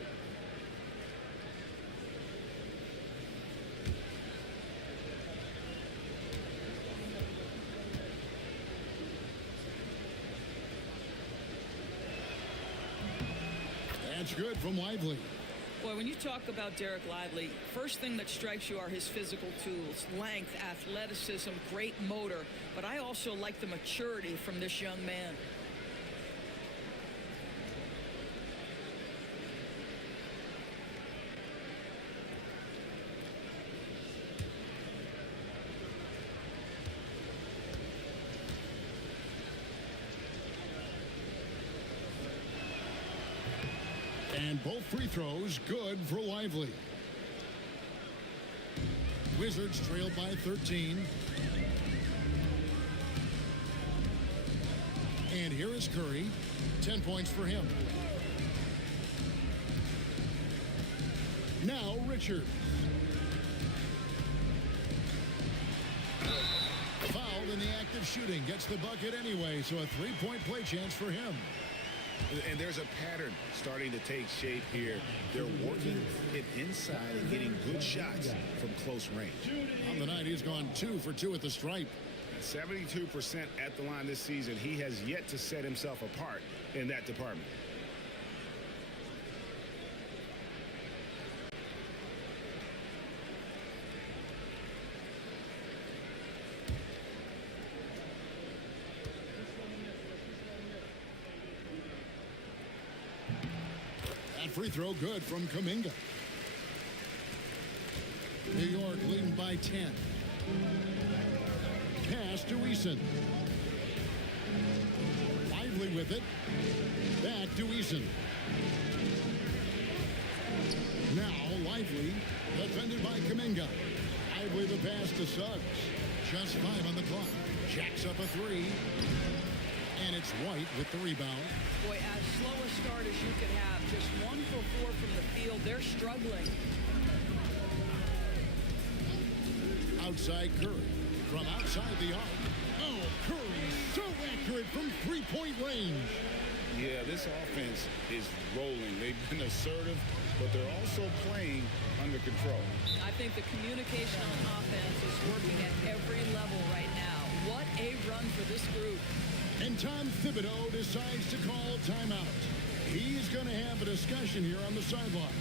That's good from Lively. Boy, when you talk about Derek Lively, first thing that strikes you are his physical tools, length, athleticism, great motor. But I also like the maturity from this young man. And both free throws good for Lively. Wizards trailed by 13. And here is Curry. 10 points for him. Now Richards. Fouled in the act of shooting. Gets the bucket anyway, so a three-point play chance for him. And there's a pattern starting to take shape here. They're working it inside and getting good shots from close range. On the night, he's gone 2 for 2 at the stripe. 72% at the line this season. He has yet to set himself apart in that department. That free throw good from Kuminga. New York leading by 10. Pass to Eason. Lively with it. Back to Eason. Now Lively, defended by Kuminga. Lively the pass to Suggs. Just 5 on the clock. Jacks up a 3. And it's White with the rebound. Boy, as slow a start as you could have. Just 1 for 4 from the field. They're struggling. Outside Curry. From outside the arc. Oh, Curry so accurate from three-point range. Yeah, this offense is rolling. They've been assertive, but they're also playing under control. I think the communication on offense is working at every level right now. What a run for this group. And Tom Thibodeau decides to call timeout. He's going to have a discussion here on the sideline.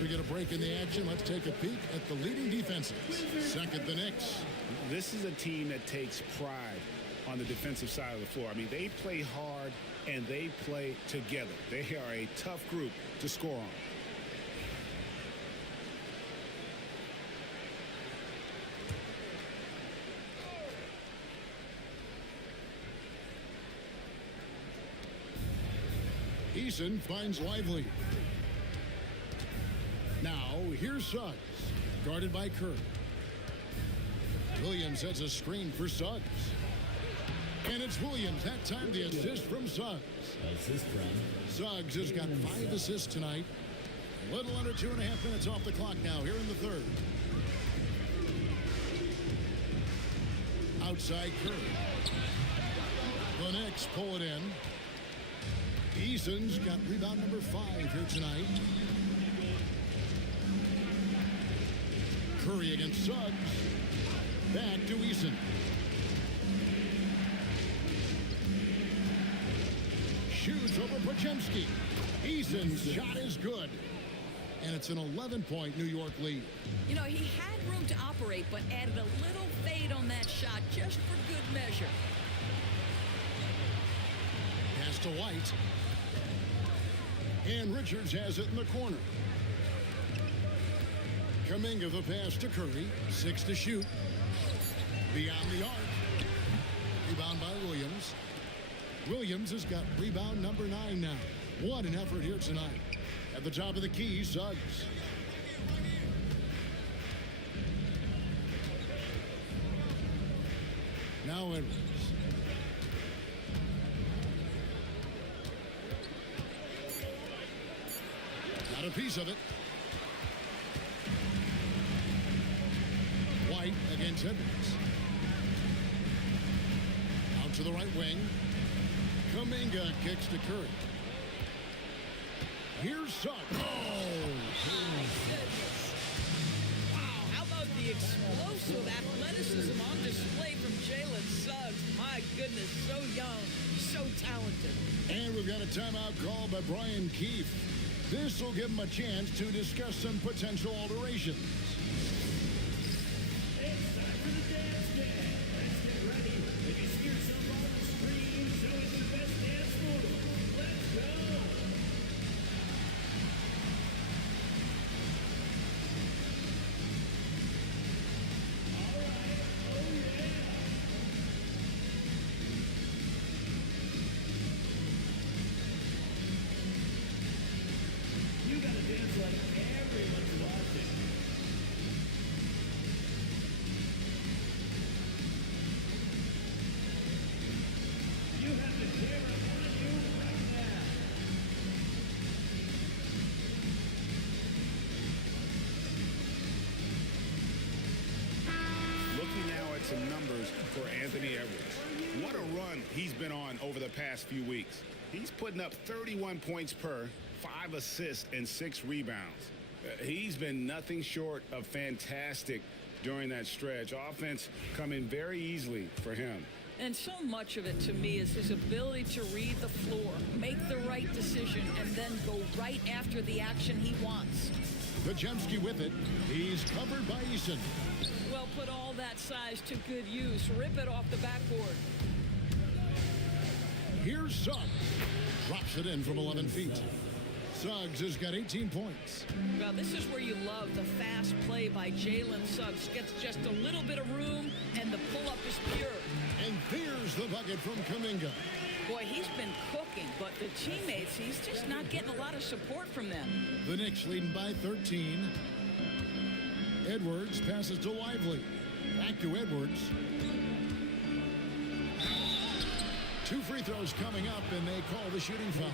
We get a break in the action. Let's take a peek at the leading defenses. Second, the Knicks. This is a team that takes pride on the defensive side of the floor. I mean, they play hard and they play together. They are a tough group to score on. Eason finds Lively. Now, here's Suggs, guarded by Curry. Williams sets a screen for Suggs. And it's Williams. That time the assist from Suggs. Suggs has got 5 assists tonight. A little under 2.5 minutes off the clock now here in the third. Outside Curry. The Knicks pull it in. Eason's got rebound number 5 here tonight. Curry against Suggs. Back to Eason. Shoots over Podziemski. Eason's shot is good. And it's an 11-point New York lead. You know, he had room to operate, but added a little fade on that shot just for good measure. Pass to White. And Richards has it in the corner. Kuminga the pass to Curry. 6 to shoot. Beyond the arc. Rebound by Williams. Williams has got rebound number 9 now. What an effort here tonight. At the top of the key, Suggs. Now Edwards. Got a piece of it. White against Edwards. Out to the right wing. Kuminga kicks to Curry. Here's Suggs. How about the explosive athleticism on display from Jalen Suggs? My goodness, so young, so talented. And we've got a timeout call by Brian Keefe. This will give him a chance to discuss some potential alterations. It's time for the dance jam. Let's get ready. If you see yourself on the screen, show us your best dance move. Let's go. You gotta dance like everyone's watching. You have the camera on you right now. Looking now at some numbers for Anthony Edwards. What a run he's been on over the past few weeks. He's putting up 31 points per, 5 assists, and 6 rebounds. He's been nothing short of fantastic during that stretch. Offense coming very easily for him. And so much of it to me is his ability to read the floor, make the right decision, and then go right after the action he wants. Podziemski with it. He's covered by Eason. Well, put all that size to good use. Rip it off the backboard. Here's Suggs. Drops it in from 11 feet. Suggs has got 18 points. Well, this is where you love the fast play by Jalen Suggs. Gets just a little bit of room, and the pull-up is pure. And there's the bucket from Kuminga. Boy, he's been cooking, but the teammates, he's just not getting a lot of support from them. The Knicks leading by 13. Edwards passes to Lively. Back to Edwards. 2 free throws coming up, and they call the shooting foul.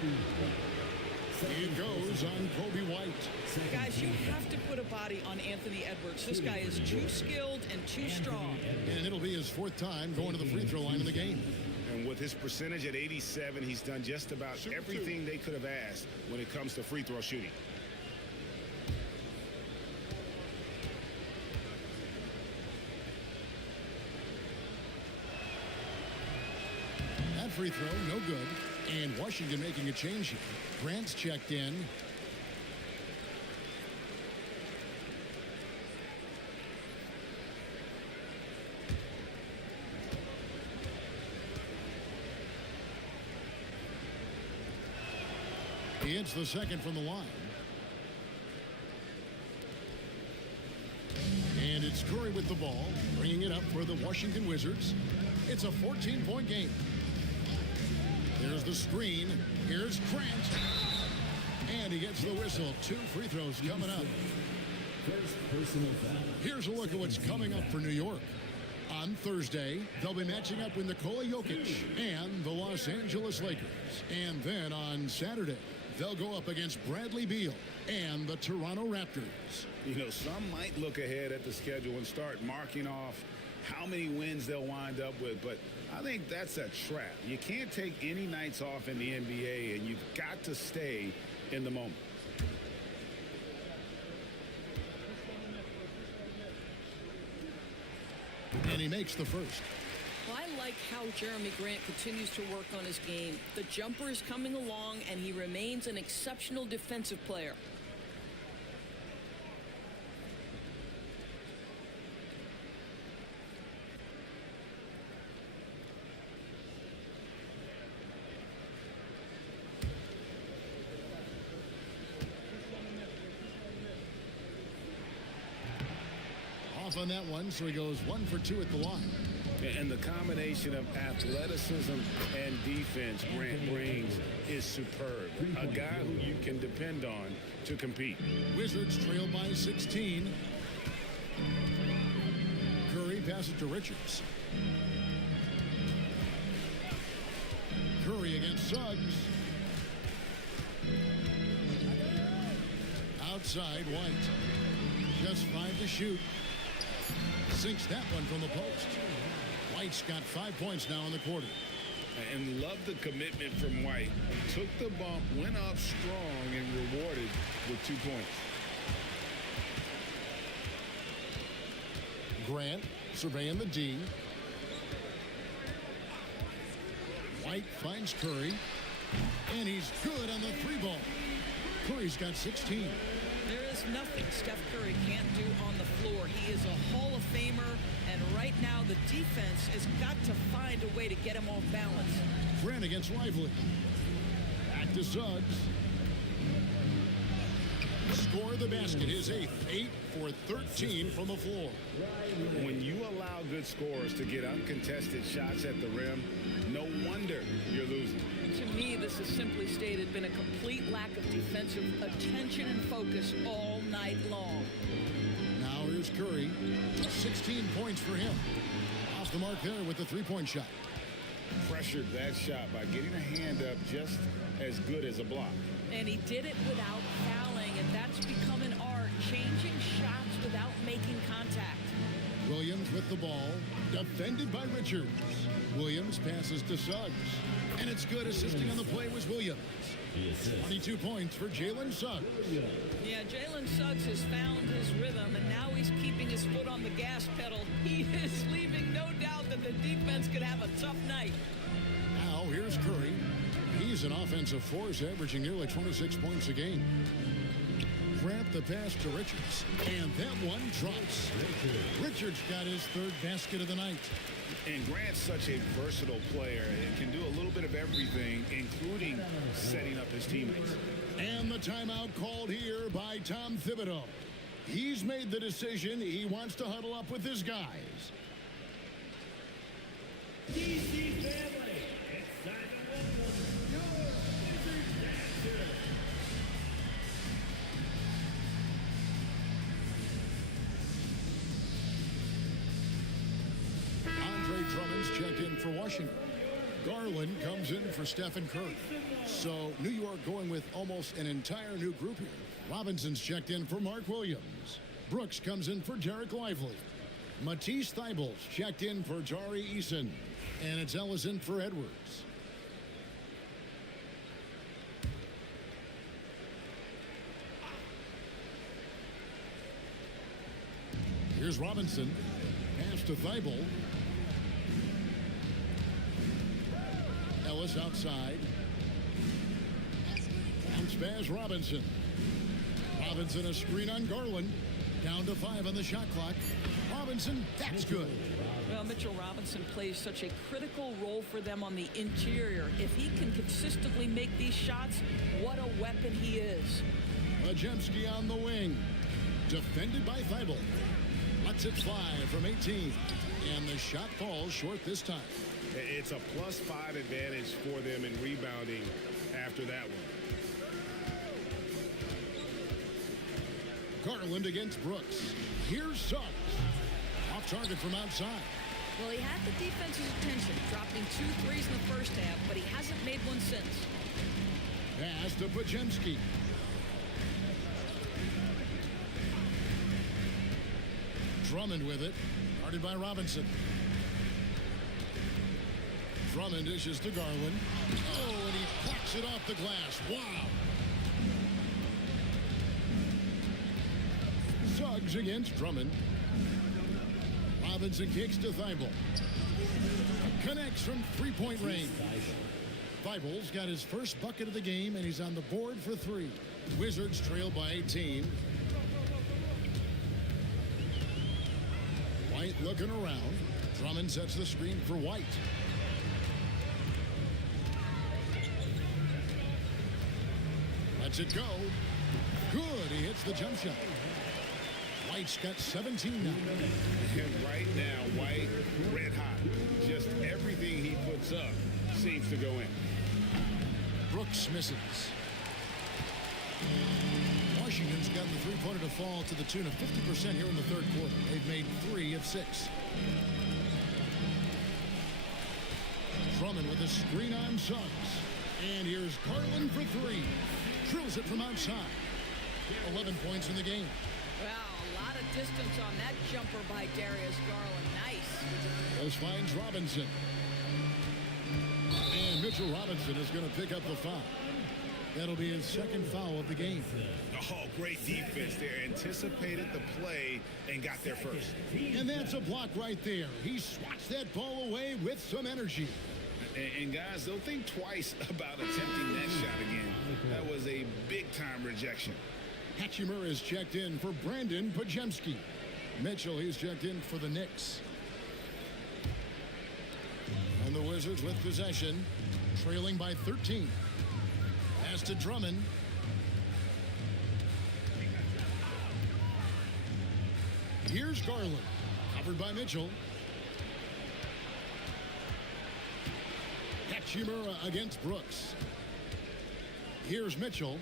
It goes on Kobe White. Guys, you have to put a body on Anthony Edwards. This guy is too skilled and too strong. And it'll be his 4th time going to the free throw line in the game. And with his percentage at 87, he's done just about everything they could have asked when it comes to free throw shooting. That free throw, no good. And Washington making a change here. Grant's checked in. He hits the second from the line. And it's Curry with the ball, bringing it up for the Washington Wizards. It's a 14-point game. There's the screen. Here's Grant. And he gets the whistle. 2 free throws coming up. First personal foul. Here's a look at what's coming up for New York. On Thursday, they'll be matching up with Nikola Jokic and the Los Angeles Lakers. And then on Saturday, they'll go up against Bradley Beal and the Toronto Raptors. You know, some might look ahead at the schedule and start marking off how many wins they'll wind up with, but I think that's a trap. You can't take any nights off in the NBA, and you've got to stay in the moment. And he makes the first. Well, I like how Jeremy Grant continues to work on his game. The jumper is coming along, and he remains an exceptional defensive player. Off on that one, so he goes 1 for 2 at the line. And the combination of athleticism and defense Grant brings is superb. A guy who you can depend on to compete. Wizards trail by 16. Curry passes to Richards. Curry against Suggs. Outside, White. Just 5 to shoot. Sinks that one from the post. White's got 5 points now in the quarter. And love the commitment from White. Took the bump, went up strong, and rewarded with 2 points. Grant surveying the D. White finds Curry. And he's good on the 3-ball. Curry's got 16. There is nothing Steph Curry can't do on the floor. He is a Hall of Famer, and right now the defense has got to find a way to get him off balance. Grant against Lively. Back to Suggs. Score the basket, his 8th. 8 for 13 from the floor. When you allow good scorers to get uncontested shots at the rim, no wonder you're losing. To me, this has simply stated been a complete lack of defensive attention and focus all night long. Now here's Curry. 16 points for him. Off the mark there with the 3-point shot. Pressured that shot by getting a hand up just as good as a block. And he did it without fouling, and that's become an art, changing shots without making contact. Williams with the ball, defended by Richards. Williams passes to Suggs, and it's good. Assisting on the play was Williams. 22 points for Jalen Suggs. Yeah, Jalen Suggs has found his rhythm, and now he's keeping his foot on the gas pedal. He is leaving no doubt that the defense could have a tough night. Now here's Curry. He's an offensive force, averaging nearly 26 points a game. Grant the pass to Richards, and that one drops. Richards got his 3rd basket of the night. And Grant's such a versatile player and can do a little bit of everything, including setting up his teammates. And the timeout called here by Tom Thibodeau. He's made the decision. He wants to huddle up with his guys. DC family, it's time to welcome your Wizard Dancer. Andre Drummond's checked in for Washington. Garland comes in for Stephen Curry. So New York going with almost an entire new group here. Robinson's checked in for Mark Williams. Brooks comes in for Derek Lively. Matisse Thybulle's checked in for Tari Eason. And it's Ellison for Edwards. Here's Robinson. Pass to Thybulle. Ellis outside. Bounce pass Robinson. Robinson a screen on Garland. Down to 5 on the shot clock. Robinson, that's good. Well, Mitchell Robinson plays such a critical role for them on the interior. If he can consistently make these shots, what a weapon he is. Majemski on the wing. Defended by Thybulle. Lets it fly from 18. And the shot falls short this time. It's a +5 advantage for them in rebounding after that one. Garland against Brooks. Here's Suggs. Off target from outside. Well, he had the defense's attention, dropping 2 threes in the first half, but he hasn't made one since. Pass to Majemski. Drummond with it. Guarded by Robinson. Drummond dishes to Garland. Oh, and he plucks it off the glass. Wow. Suggs against Drummond. Robinson kicks to Thybulle. Connects from 3-point range. Thybulle's got his first bucket of the game, and he's on the board for 3. Wizards trail by 18. White looking around. Drummond sets the screen for White. Lets it go. Good. He hits the jump shot. White's got 17 now. And right now, White, red hot. Just everything he puts up seems to go in. Brooks misses. Washington's gotten the three-pointer to fall to the tune of 50% here in the third quarter. They've made 3 of 6. Drummond with a screen on Suggs. And here's Garland for 3. Drills it from outside. 11 points in the game. Wow, a lot of distance on that jumper by Darius Garland. Nice. Those finds Robinson. Mitchell Robinson is going to pick up the foul. That'll be his second foul of the game. Oh, great defense there. Anticipated the play and got there first. And that's a block right there. He swats that ball away with some energy. And guys, don't think twice about attempting that shot again. That was a big-time rejection. Hachimura is checked in for Brandon Pajemski. Mitchell, he's checked in for the Knicks. And the Wizards with possession, trailing by 13. Pass to Drummond. Here's Garland, covered by Mitchell. Hachimura against Brooks. Here's Mitchell.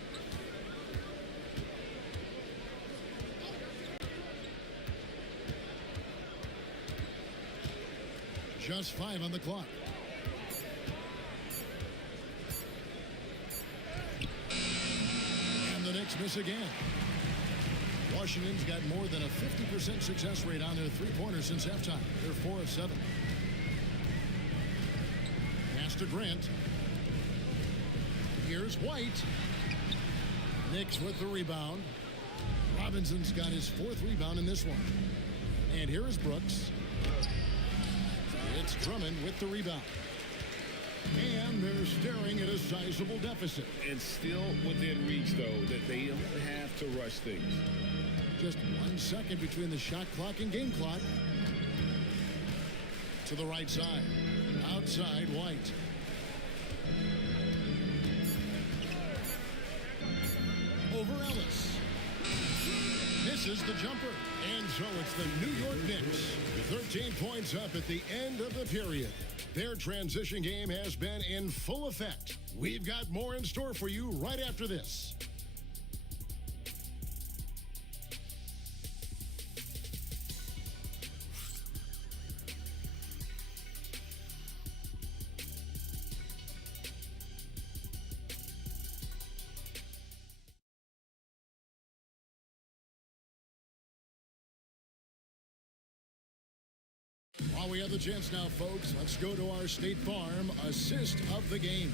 Just 5 on the clock. And the Knicks miss again. Washington's got more than a 50% success rate on their three-pointers since halftime. They're 4 of 7. Pass to Grant. Here's White. Knicks with the rebound. Robinson's got his 4th rebound in this one. And here is Brooks. It's Drummond with the rebound. And they're staring at a sizable deficit. It's still within reach, though, that they don't have to rush things. Just 1 second between the shot clock and game clock. To the right side. Outside, White. Over Ellis. Misses the jumper. And so it's the New York Knicks. 13 points up at the end of the period. Their transition game has been in full effect. We've got more in store for you right after this. While we have the chance now, folks, let's go to our State Farm assist of the game.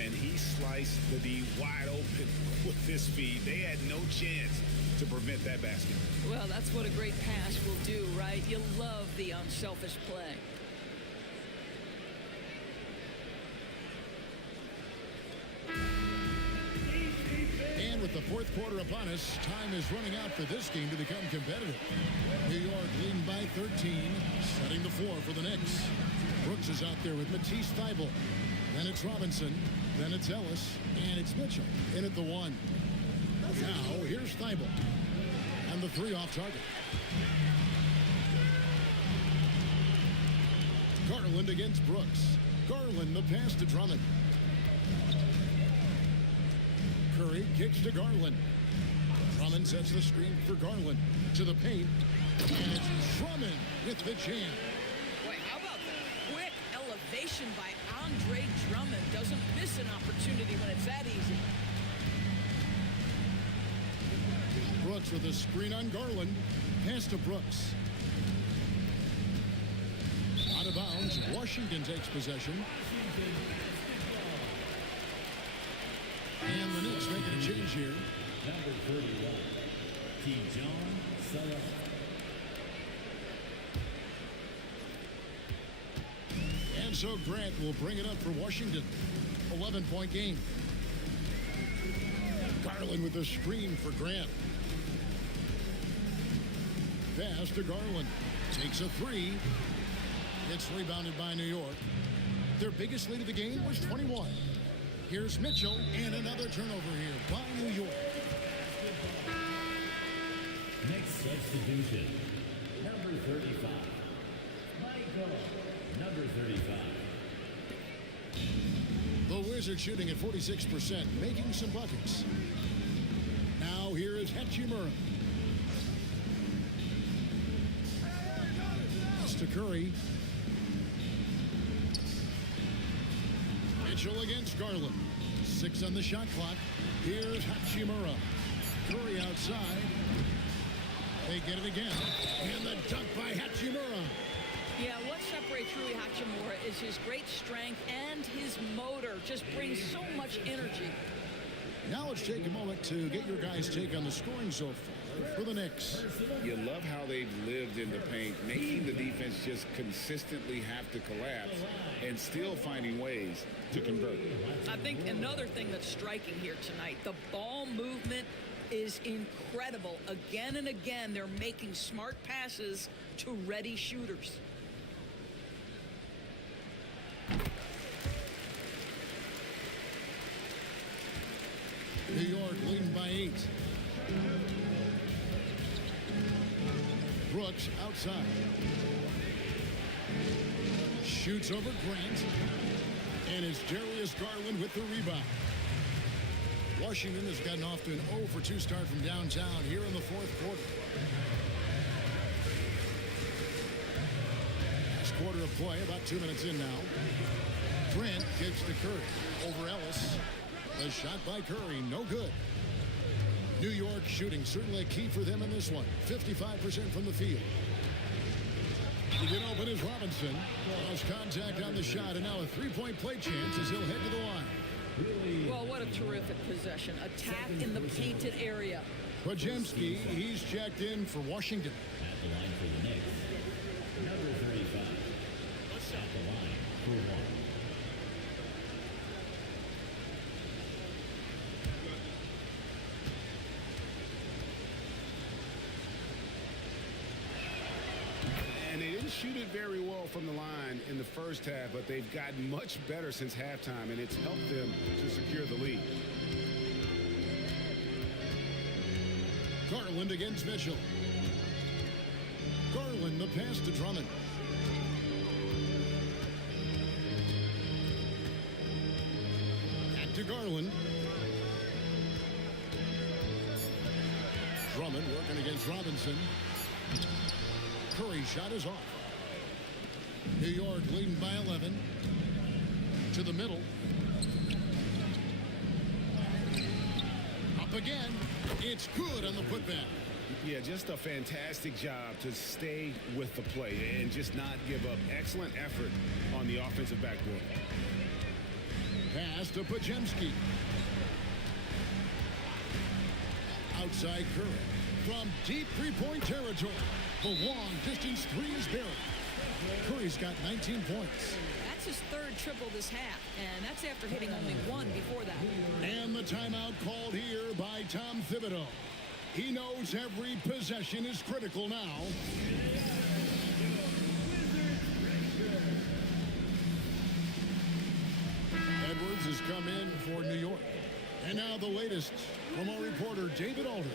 And he sliced the D wide open with his feet. They had no chance to prevent that basket. Well, that's what a great pass will do, right? You love the unselfish play. And with the 4th quarter upon us, time is running out for this game to become competitive. New York leading by 13, setting the floor for the Knicks. Brooks is out there with Matisse Thybulle. Then it's Robinson. Then it's Ellis. And it's Mitchell in at the 1. Now, here's Thybulle. And the 3 off target. Garland against Brooks. Garland, the pass to Drummond. Curry kicks to Garland. Drummond sets the screen for Garland. To the paint. And it's Drummond with the jam. Boy, how about the quick elevation by Andre Drummond? Doesn't miss an opportunity when it's that easy. Brooks with a screen on Garland. Pass to Brooks. Out of bounds. Washington takes possession. And the Knicks making a change here. Number 31, T-John Salah. And so Grant will bring it up for Washington. 11-point game. Garland with the screen for Grant. Pass to Garland. Takes a 3. It's rebounded by New York. Their biggest lead of the game was 21. Here's Mitchell, and another turnover here by New York. Next substitution, number 35. Michael, number 35. The Wizards shooting at 46%, making some buckets. Now here is Hachimura. Pass to Curry. Mitchell against Garland. 6 on the shot clock. Here's Hachimura. Curry outside. They get it again. And the dunk by Hachimura. Yeah, what separates Rui Hachimura is his great strength and his motor just brings so much energy. Now let's take a moment to get your guys' take on the scoring so far for the Knicks. You love how they've lived in the paint, making the defense just consistently have to collapse and still finding ways to convert. I think another thing that's striking here tonight, the ball movement is incredible. Again and again, they're making smart passes to ready shooters. New York leading by 8. Brooks outside. Shoots over Grant. And it's Darius Garland with the rebound. Washington has gotten off to an 0 for 2 start from downtown here in the fourth quarter. Last quarter of play, about 2 minutes in now. Grant kicks to Curry over Ellis. The shot by Curry, no good. New York shooting, certainly a key for them in this one. 55% from the field. To get open is Robinson. Lost contact on the shot, and now a three-point play chance as he'll head to the line. Well, what a terrific possession. Attack in the painted area. Podziemski, he's checked in for Washington. At the line for the Knicks, number 35. At the line for 1. And they didn't shoot it very well from the line in the first half, but they've gotten much better since halftime, and it's helped them to secure the lead. Garland against Mitchell. Garland, the pass to Drummond. Back to Garland. Drummond working against Robinson. Curry's shot is off. New York leading by 11. To the middle. Up again. It's good on the putback. Yeah, just a fantastic job to stay with the play and just not give up. Excellent effort on the offensive backboard. Pass to Podziemski. Outside Curry. From deep three-point territory. The long-distance three is buried. Curry's got 19 points. That's his third triple this half, and that's after hitting only one before that. And the timeout called here by Tom Thibodeau. He knows every possession is critical now. Edwards has come in for New York. And now the latest from our reporter, David Aldridge.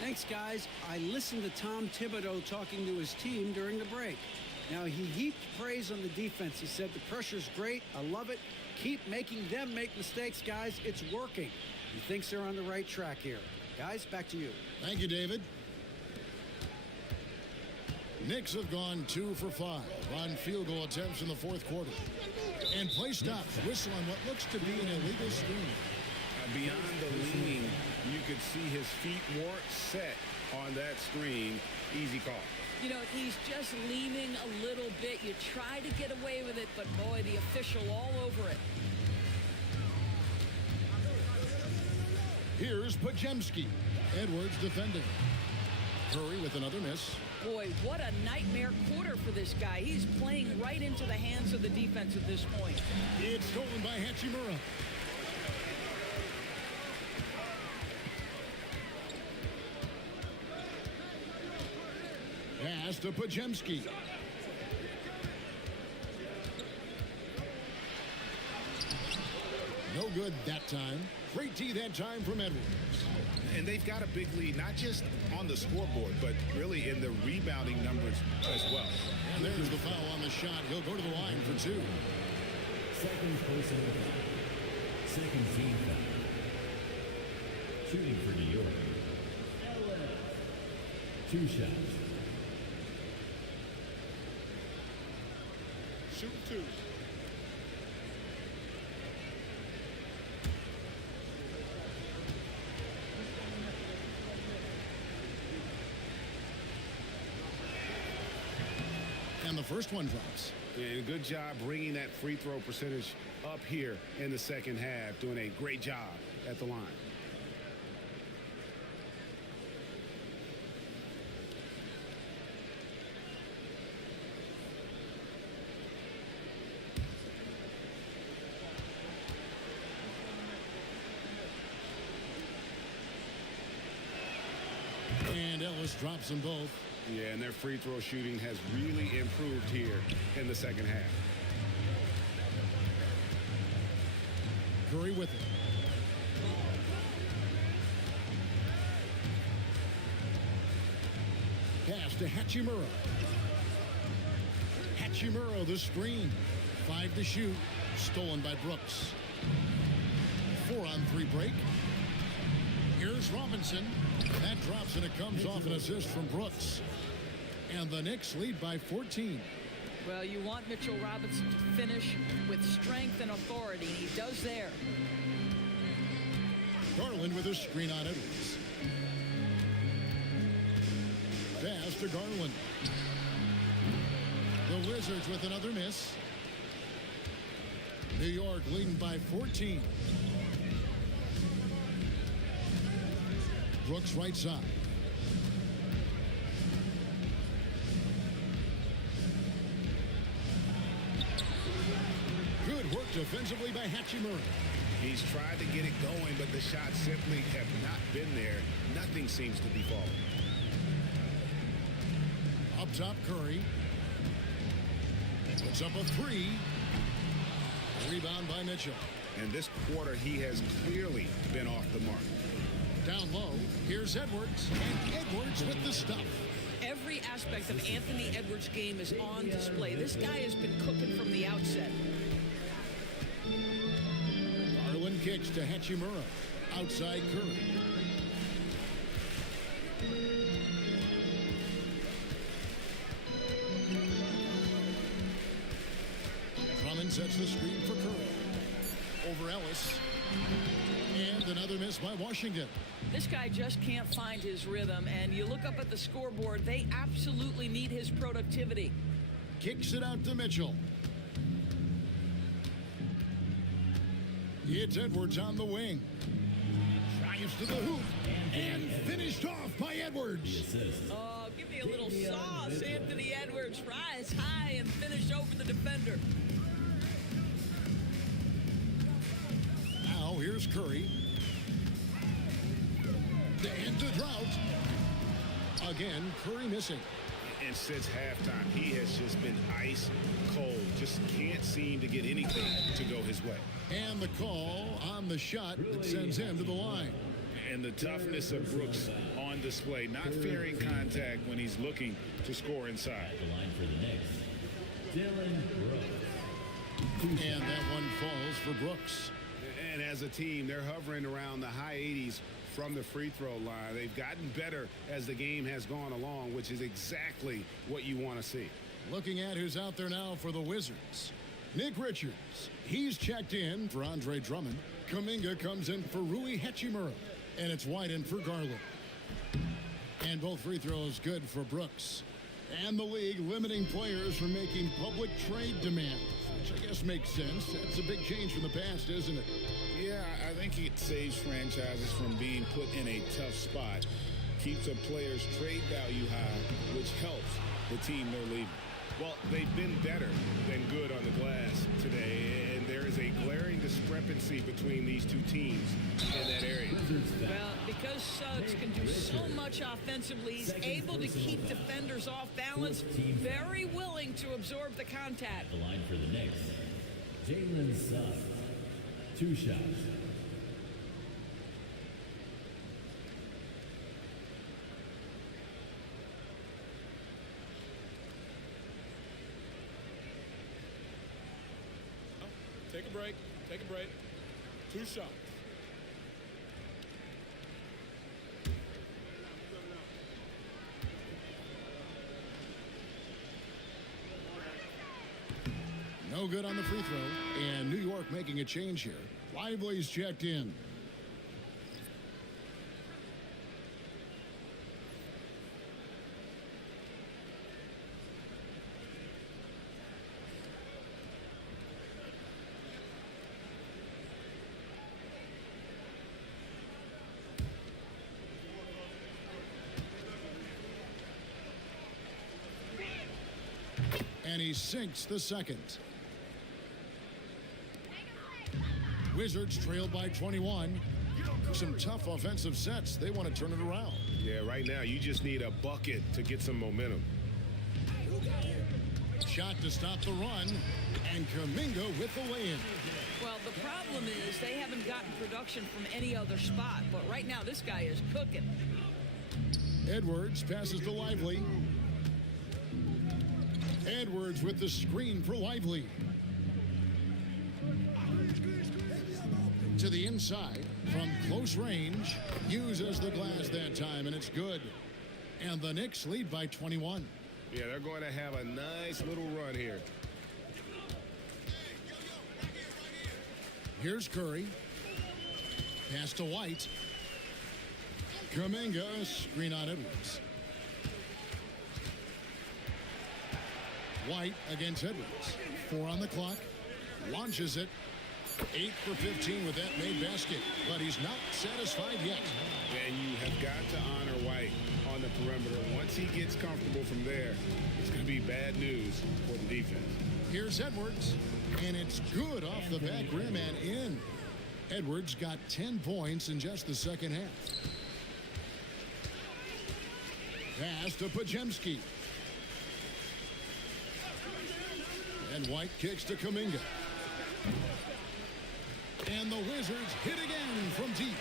Thanks, guys. I listened to Tom Thibodeau talking to his team during the break. Now, he heaped praise on the defense. He said, the pressure's great. I love it. Keep making them make mistakes, guys. It's working. He thinks they're on the right track here. Guys, back to you. Thank you, David. Knicks have gone 2 for 5 on field goal attempts in the fourth quarter. And play stops. Whistle on what looks to be an illegal screen. Beyond the leaning, you could see his feet weren't set on that screen. Easy call. You know, he's just leaning a little bit. You try to get away with it, but boy, the official all over it. Here's Podziemski. Edwards defending. Curry with another miss. Boy, what a nightmare quarter for this guy. He's playing right into the hands of the defense at this point. It's stolen by Hachimura. Pass to Podziemski. No good that time. Great D that time from Edwards. And they've got a big lead, not just on the scoreboard, but really in the rebounding numbers as well. And there's the foul on the shot. He'll go to the line for 2. Second personal foul. Second team foul. Shooting for New York. 2 shots. Shoot 2. And the first one drops. And good job bringing that free throw percentage up here in the second half, doing a great job at the line. And Ellis drops them both. Yeah, and their free throw shooting has really improved here in the second half. Curry with it. Pass to Hachimura. Hachimura, the screen. 5 to shoot. Stolen by Brooks. 4-on-3 break. Here's Robinson. That drops and it comes off an assist from Brooks. And the Knicks lead by 14. Well, you want Mitchell Robinson to finish with strength and authority. He does there. Garland with a screen on Edwards. Pass to Garland. The Wizards with another miss. New York leading by 14. Brooks right side. Good work defensively by Hachimura. He's tried to get it going, but the shots simply have not been there. Nothing seems to be falling. Up top, Curry. Puts up a 3. Rebound by Mitchell. And this quarter, he has clearly been off the mark. Down low, here's Edwards. And Edwards with the stuff. Every aspect of Anthony Edwards' game is on display. This guy has been cooking from the outset. Garland kicks to Hachimura. Outside Curry. Drummond sets the screen for Curry. Over Ellis. And another miss by Washington. This guy just can't find his rhythm, and you look up at the scoreboard, they absolutely need his productivity. Kicks it out to Mitchell. It's Edwards on the wing. Drives to the hoop. And finished off by Edwards. Oh, give me a little sauce, Anthony Edwards. Rise high and finish over the defender. Now here's Curry. To end the drought. Again, Curry missing. And since halftime, he has just been ice cold. Just can't seem to get anything to go his way. And the call on the shot that sends him to the line. And the toughness of Brooks on display, not fearing contact when he's looking to score inside. The line for the Knicks, Dylan Brooks. And that one falls for Brooks. And as a team, they're hovering around the high 80s from the free throw line. They've gotten better as the game has gone along, which is exactly what you want to see. Looking at who's out there now for the Wizards. Nick Richards. He's checked in for Andre Drummond. Kuminga comes in for Rui Hachimura. And it's Wyden for Garland. And both free throws good for Brooks. And the league limiting players from making public trade demands, which I guess makes sense. That's a big change from the past, isn't it? Yeah, I think it saves franchises from being put in a tough spot. Keeps a player's trade value high, which helps the team they're leaving. Well, they've been better than good on the glass today, and there is a glaring discrepancy between these two teams in that area. Well, because Suggs can do so much offensively, he's able to keep defenders off balance, very willing to absorb the contact. The line for the Knicks, Jalen Suggs. 2 shots. Take a break. Take a break. 2 shots. No good on the free throw. And New York making a change here. Lively's checked in. And he sinks the second. Wizards trailed by 21. Some tough offensive sets. They want to turn it around. Yeah, right now you just need a bucket to get some momentum. Shot to stop the run. And Kuminga with the lay-in. Well, the problem is they haven't gotten production from any other spot. But right now, this guy is cooking. Edwards passes to Lively. Edwards with the screen for Lively. To the inside from close range. Uses the glass that time, and it's good. And the Knicks lead by 21. Yeah, they're going to have a nice little run here. Here's Curry. Pass to White. Kuminga, screen on Edwards. White against Edwards. 4 on the clock. Launches it. 8 for 15 with that made basket. But he's not satisfied yet. And you have got to honor White on the perimeter. Once he gets comfortable from there, it's going to be bad news for the defense. Here's Edwards. And it's good off the back rim and in. Edwards got 10 points in just the second half. Pass to Podziemski. And White kicks to Kuminga. And the Wizards hit again from deep.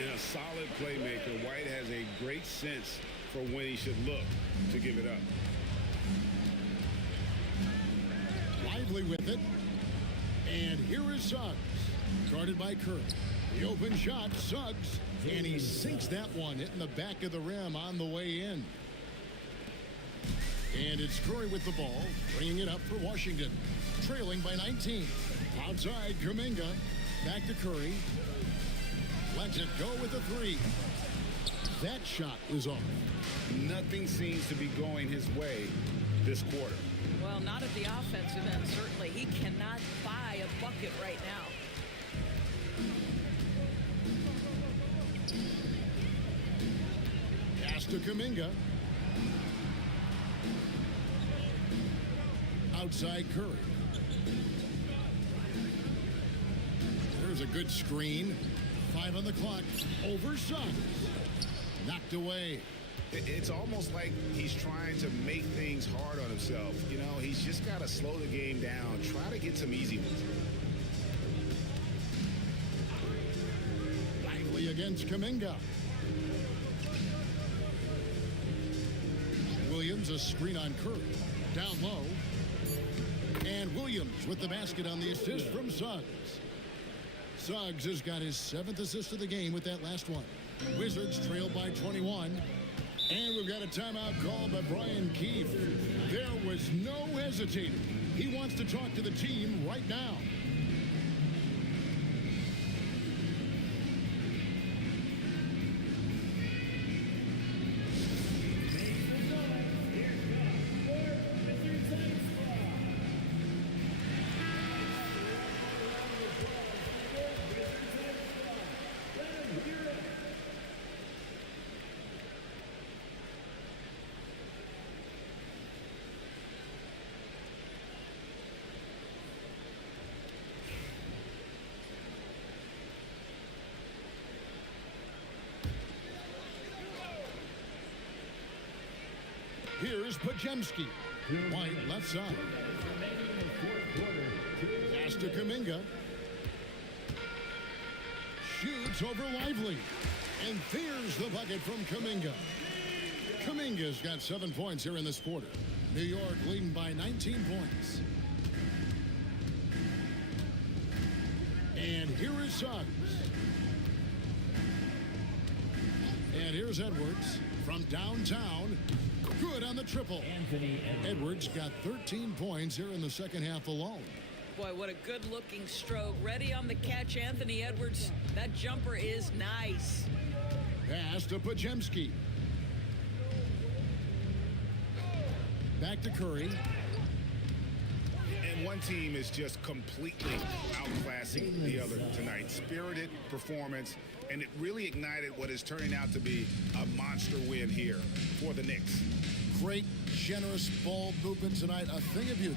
And a solid playmaker. White has a great sense for when he should look to give it up. Lively with it. And here is Suggs. Guarded by Curry. The open shot, Suggs. And he sinks that one, hitting the back of the rim on the way in. And it's Curry with the ball, bringing it up for Washington. Trailing by 19. Outside, Kuminga. Back to Curry. Lets it go with a 3. That shot is off. Nothing seems to be going his way this quarter. Well, not at the offensive end, certainly. He cannot buy a bucket right now. Pass to Kuminga. Outside Curry. There's a good screen. 5 on the clock. Over Suggs. Knocked away. It's almost like he's trying to make things hard on himself. You know, he's just got to slow the game down. Try to get some easy ones. Lively against Kuminga. Williams, a screen on Curry. Down low. And Williams with the basket on the assist from Suggs. Suggs has got his 7th assist of the game with that last one. Wizards trail by 21. And we've got a timeout called by Brian Keefe. There was no hesitating. He wants to talk to the team right now. Here's Podziemski. White left side. Pass to Kuminga. Shoots over Lively. And there's the bucket from Kuminga. Kuminga's got 7 points here in this quarter. New York leading by 19 points. And here is Suggs. And here's Edwards from downtown. Good on the triple. Edwards got 13 points here in the second half alone. Boy, what a good-looking stroke. Ready on the catch, Anthony Edwards. That jumper is nice. Pass to Podziemski. Back to Curry. And one team is just completely outclassing the other tonight. Spirited performance, and it really ignited what is turning out to be a monster win here for the Knicks. great, generous ball movement tonight. A thing of beauty.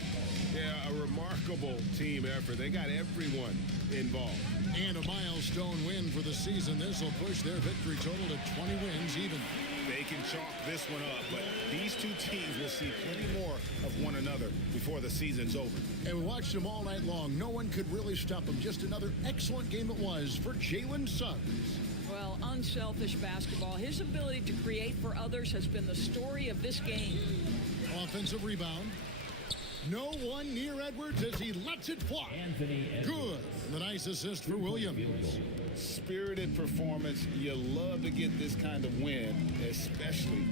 Yeah, a remarkable team effort. They got everyone involved. And a milestone win for the season. This will push their victory total to 20 wins even. They can chalk this one up, but these two teams will see plenty more of one another before the season's over. And we watched them all night long. No one could really stop them. Just another excellent game it was for Jalen Suggs. Well, unselfish basketball. His ability to create for others has been the story of this game. Offensive rebound. No one near Edwards as he lets it fly. Good. The nice assist for Williams. Spirited performance. You love to get this kind of win, especially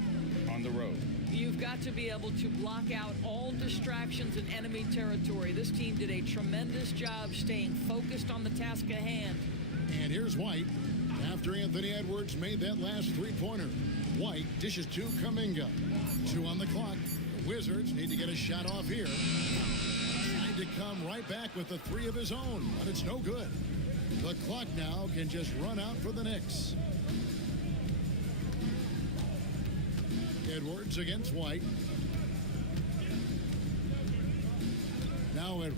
on the road. You've got to be able to block out all distractions in enemy territory. This team did a tremendous job staying focused on the task at hand. And here's White. After Anthony Edwards made that last three-pointer, White dishes to Kuminga. 2 on the clock. The Wizards need to get a shot off here. Trying to come right back with the 3 of his own, but it's no good. The clock now can just run out for the Knicks. Edwards against White. Now Edwards.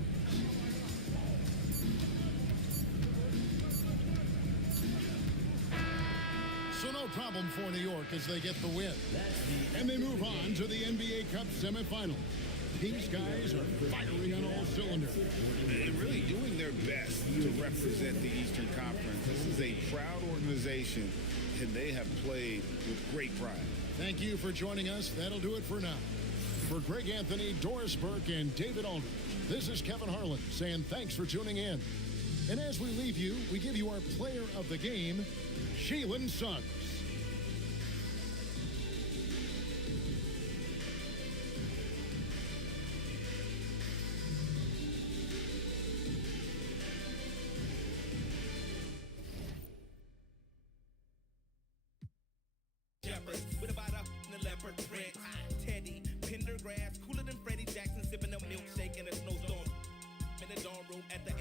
So no problem for New York as they get the win. And they move on to the NBA Cup semifinal. These guys are firing on all cylinders. They're really doing their best to represent the Eastern Conference. This is a proud organization, and they have played with great pride. Thank you for joining us. That'll do it for now. For Greg Anthony, Doris Burke, and David Aldridge, this is Kevin Harlan saying thanks for tuning in. And as we leave you, we give you our player of the game, Jalen Suggs. With a bottle in the leopard print. Teddy, Pendergrass, cooler than Freddie Jackson, sipping a milkshake in a snowstorm. In the dorm room at the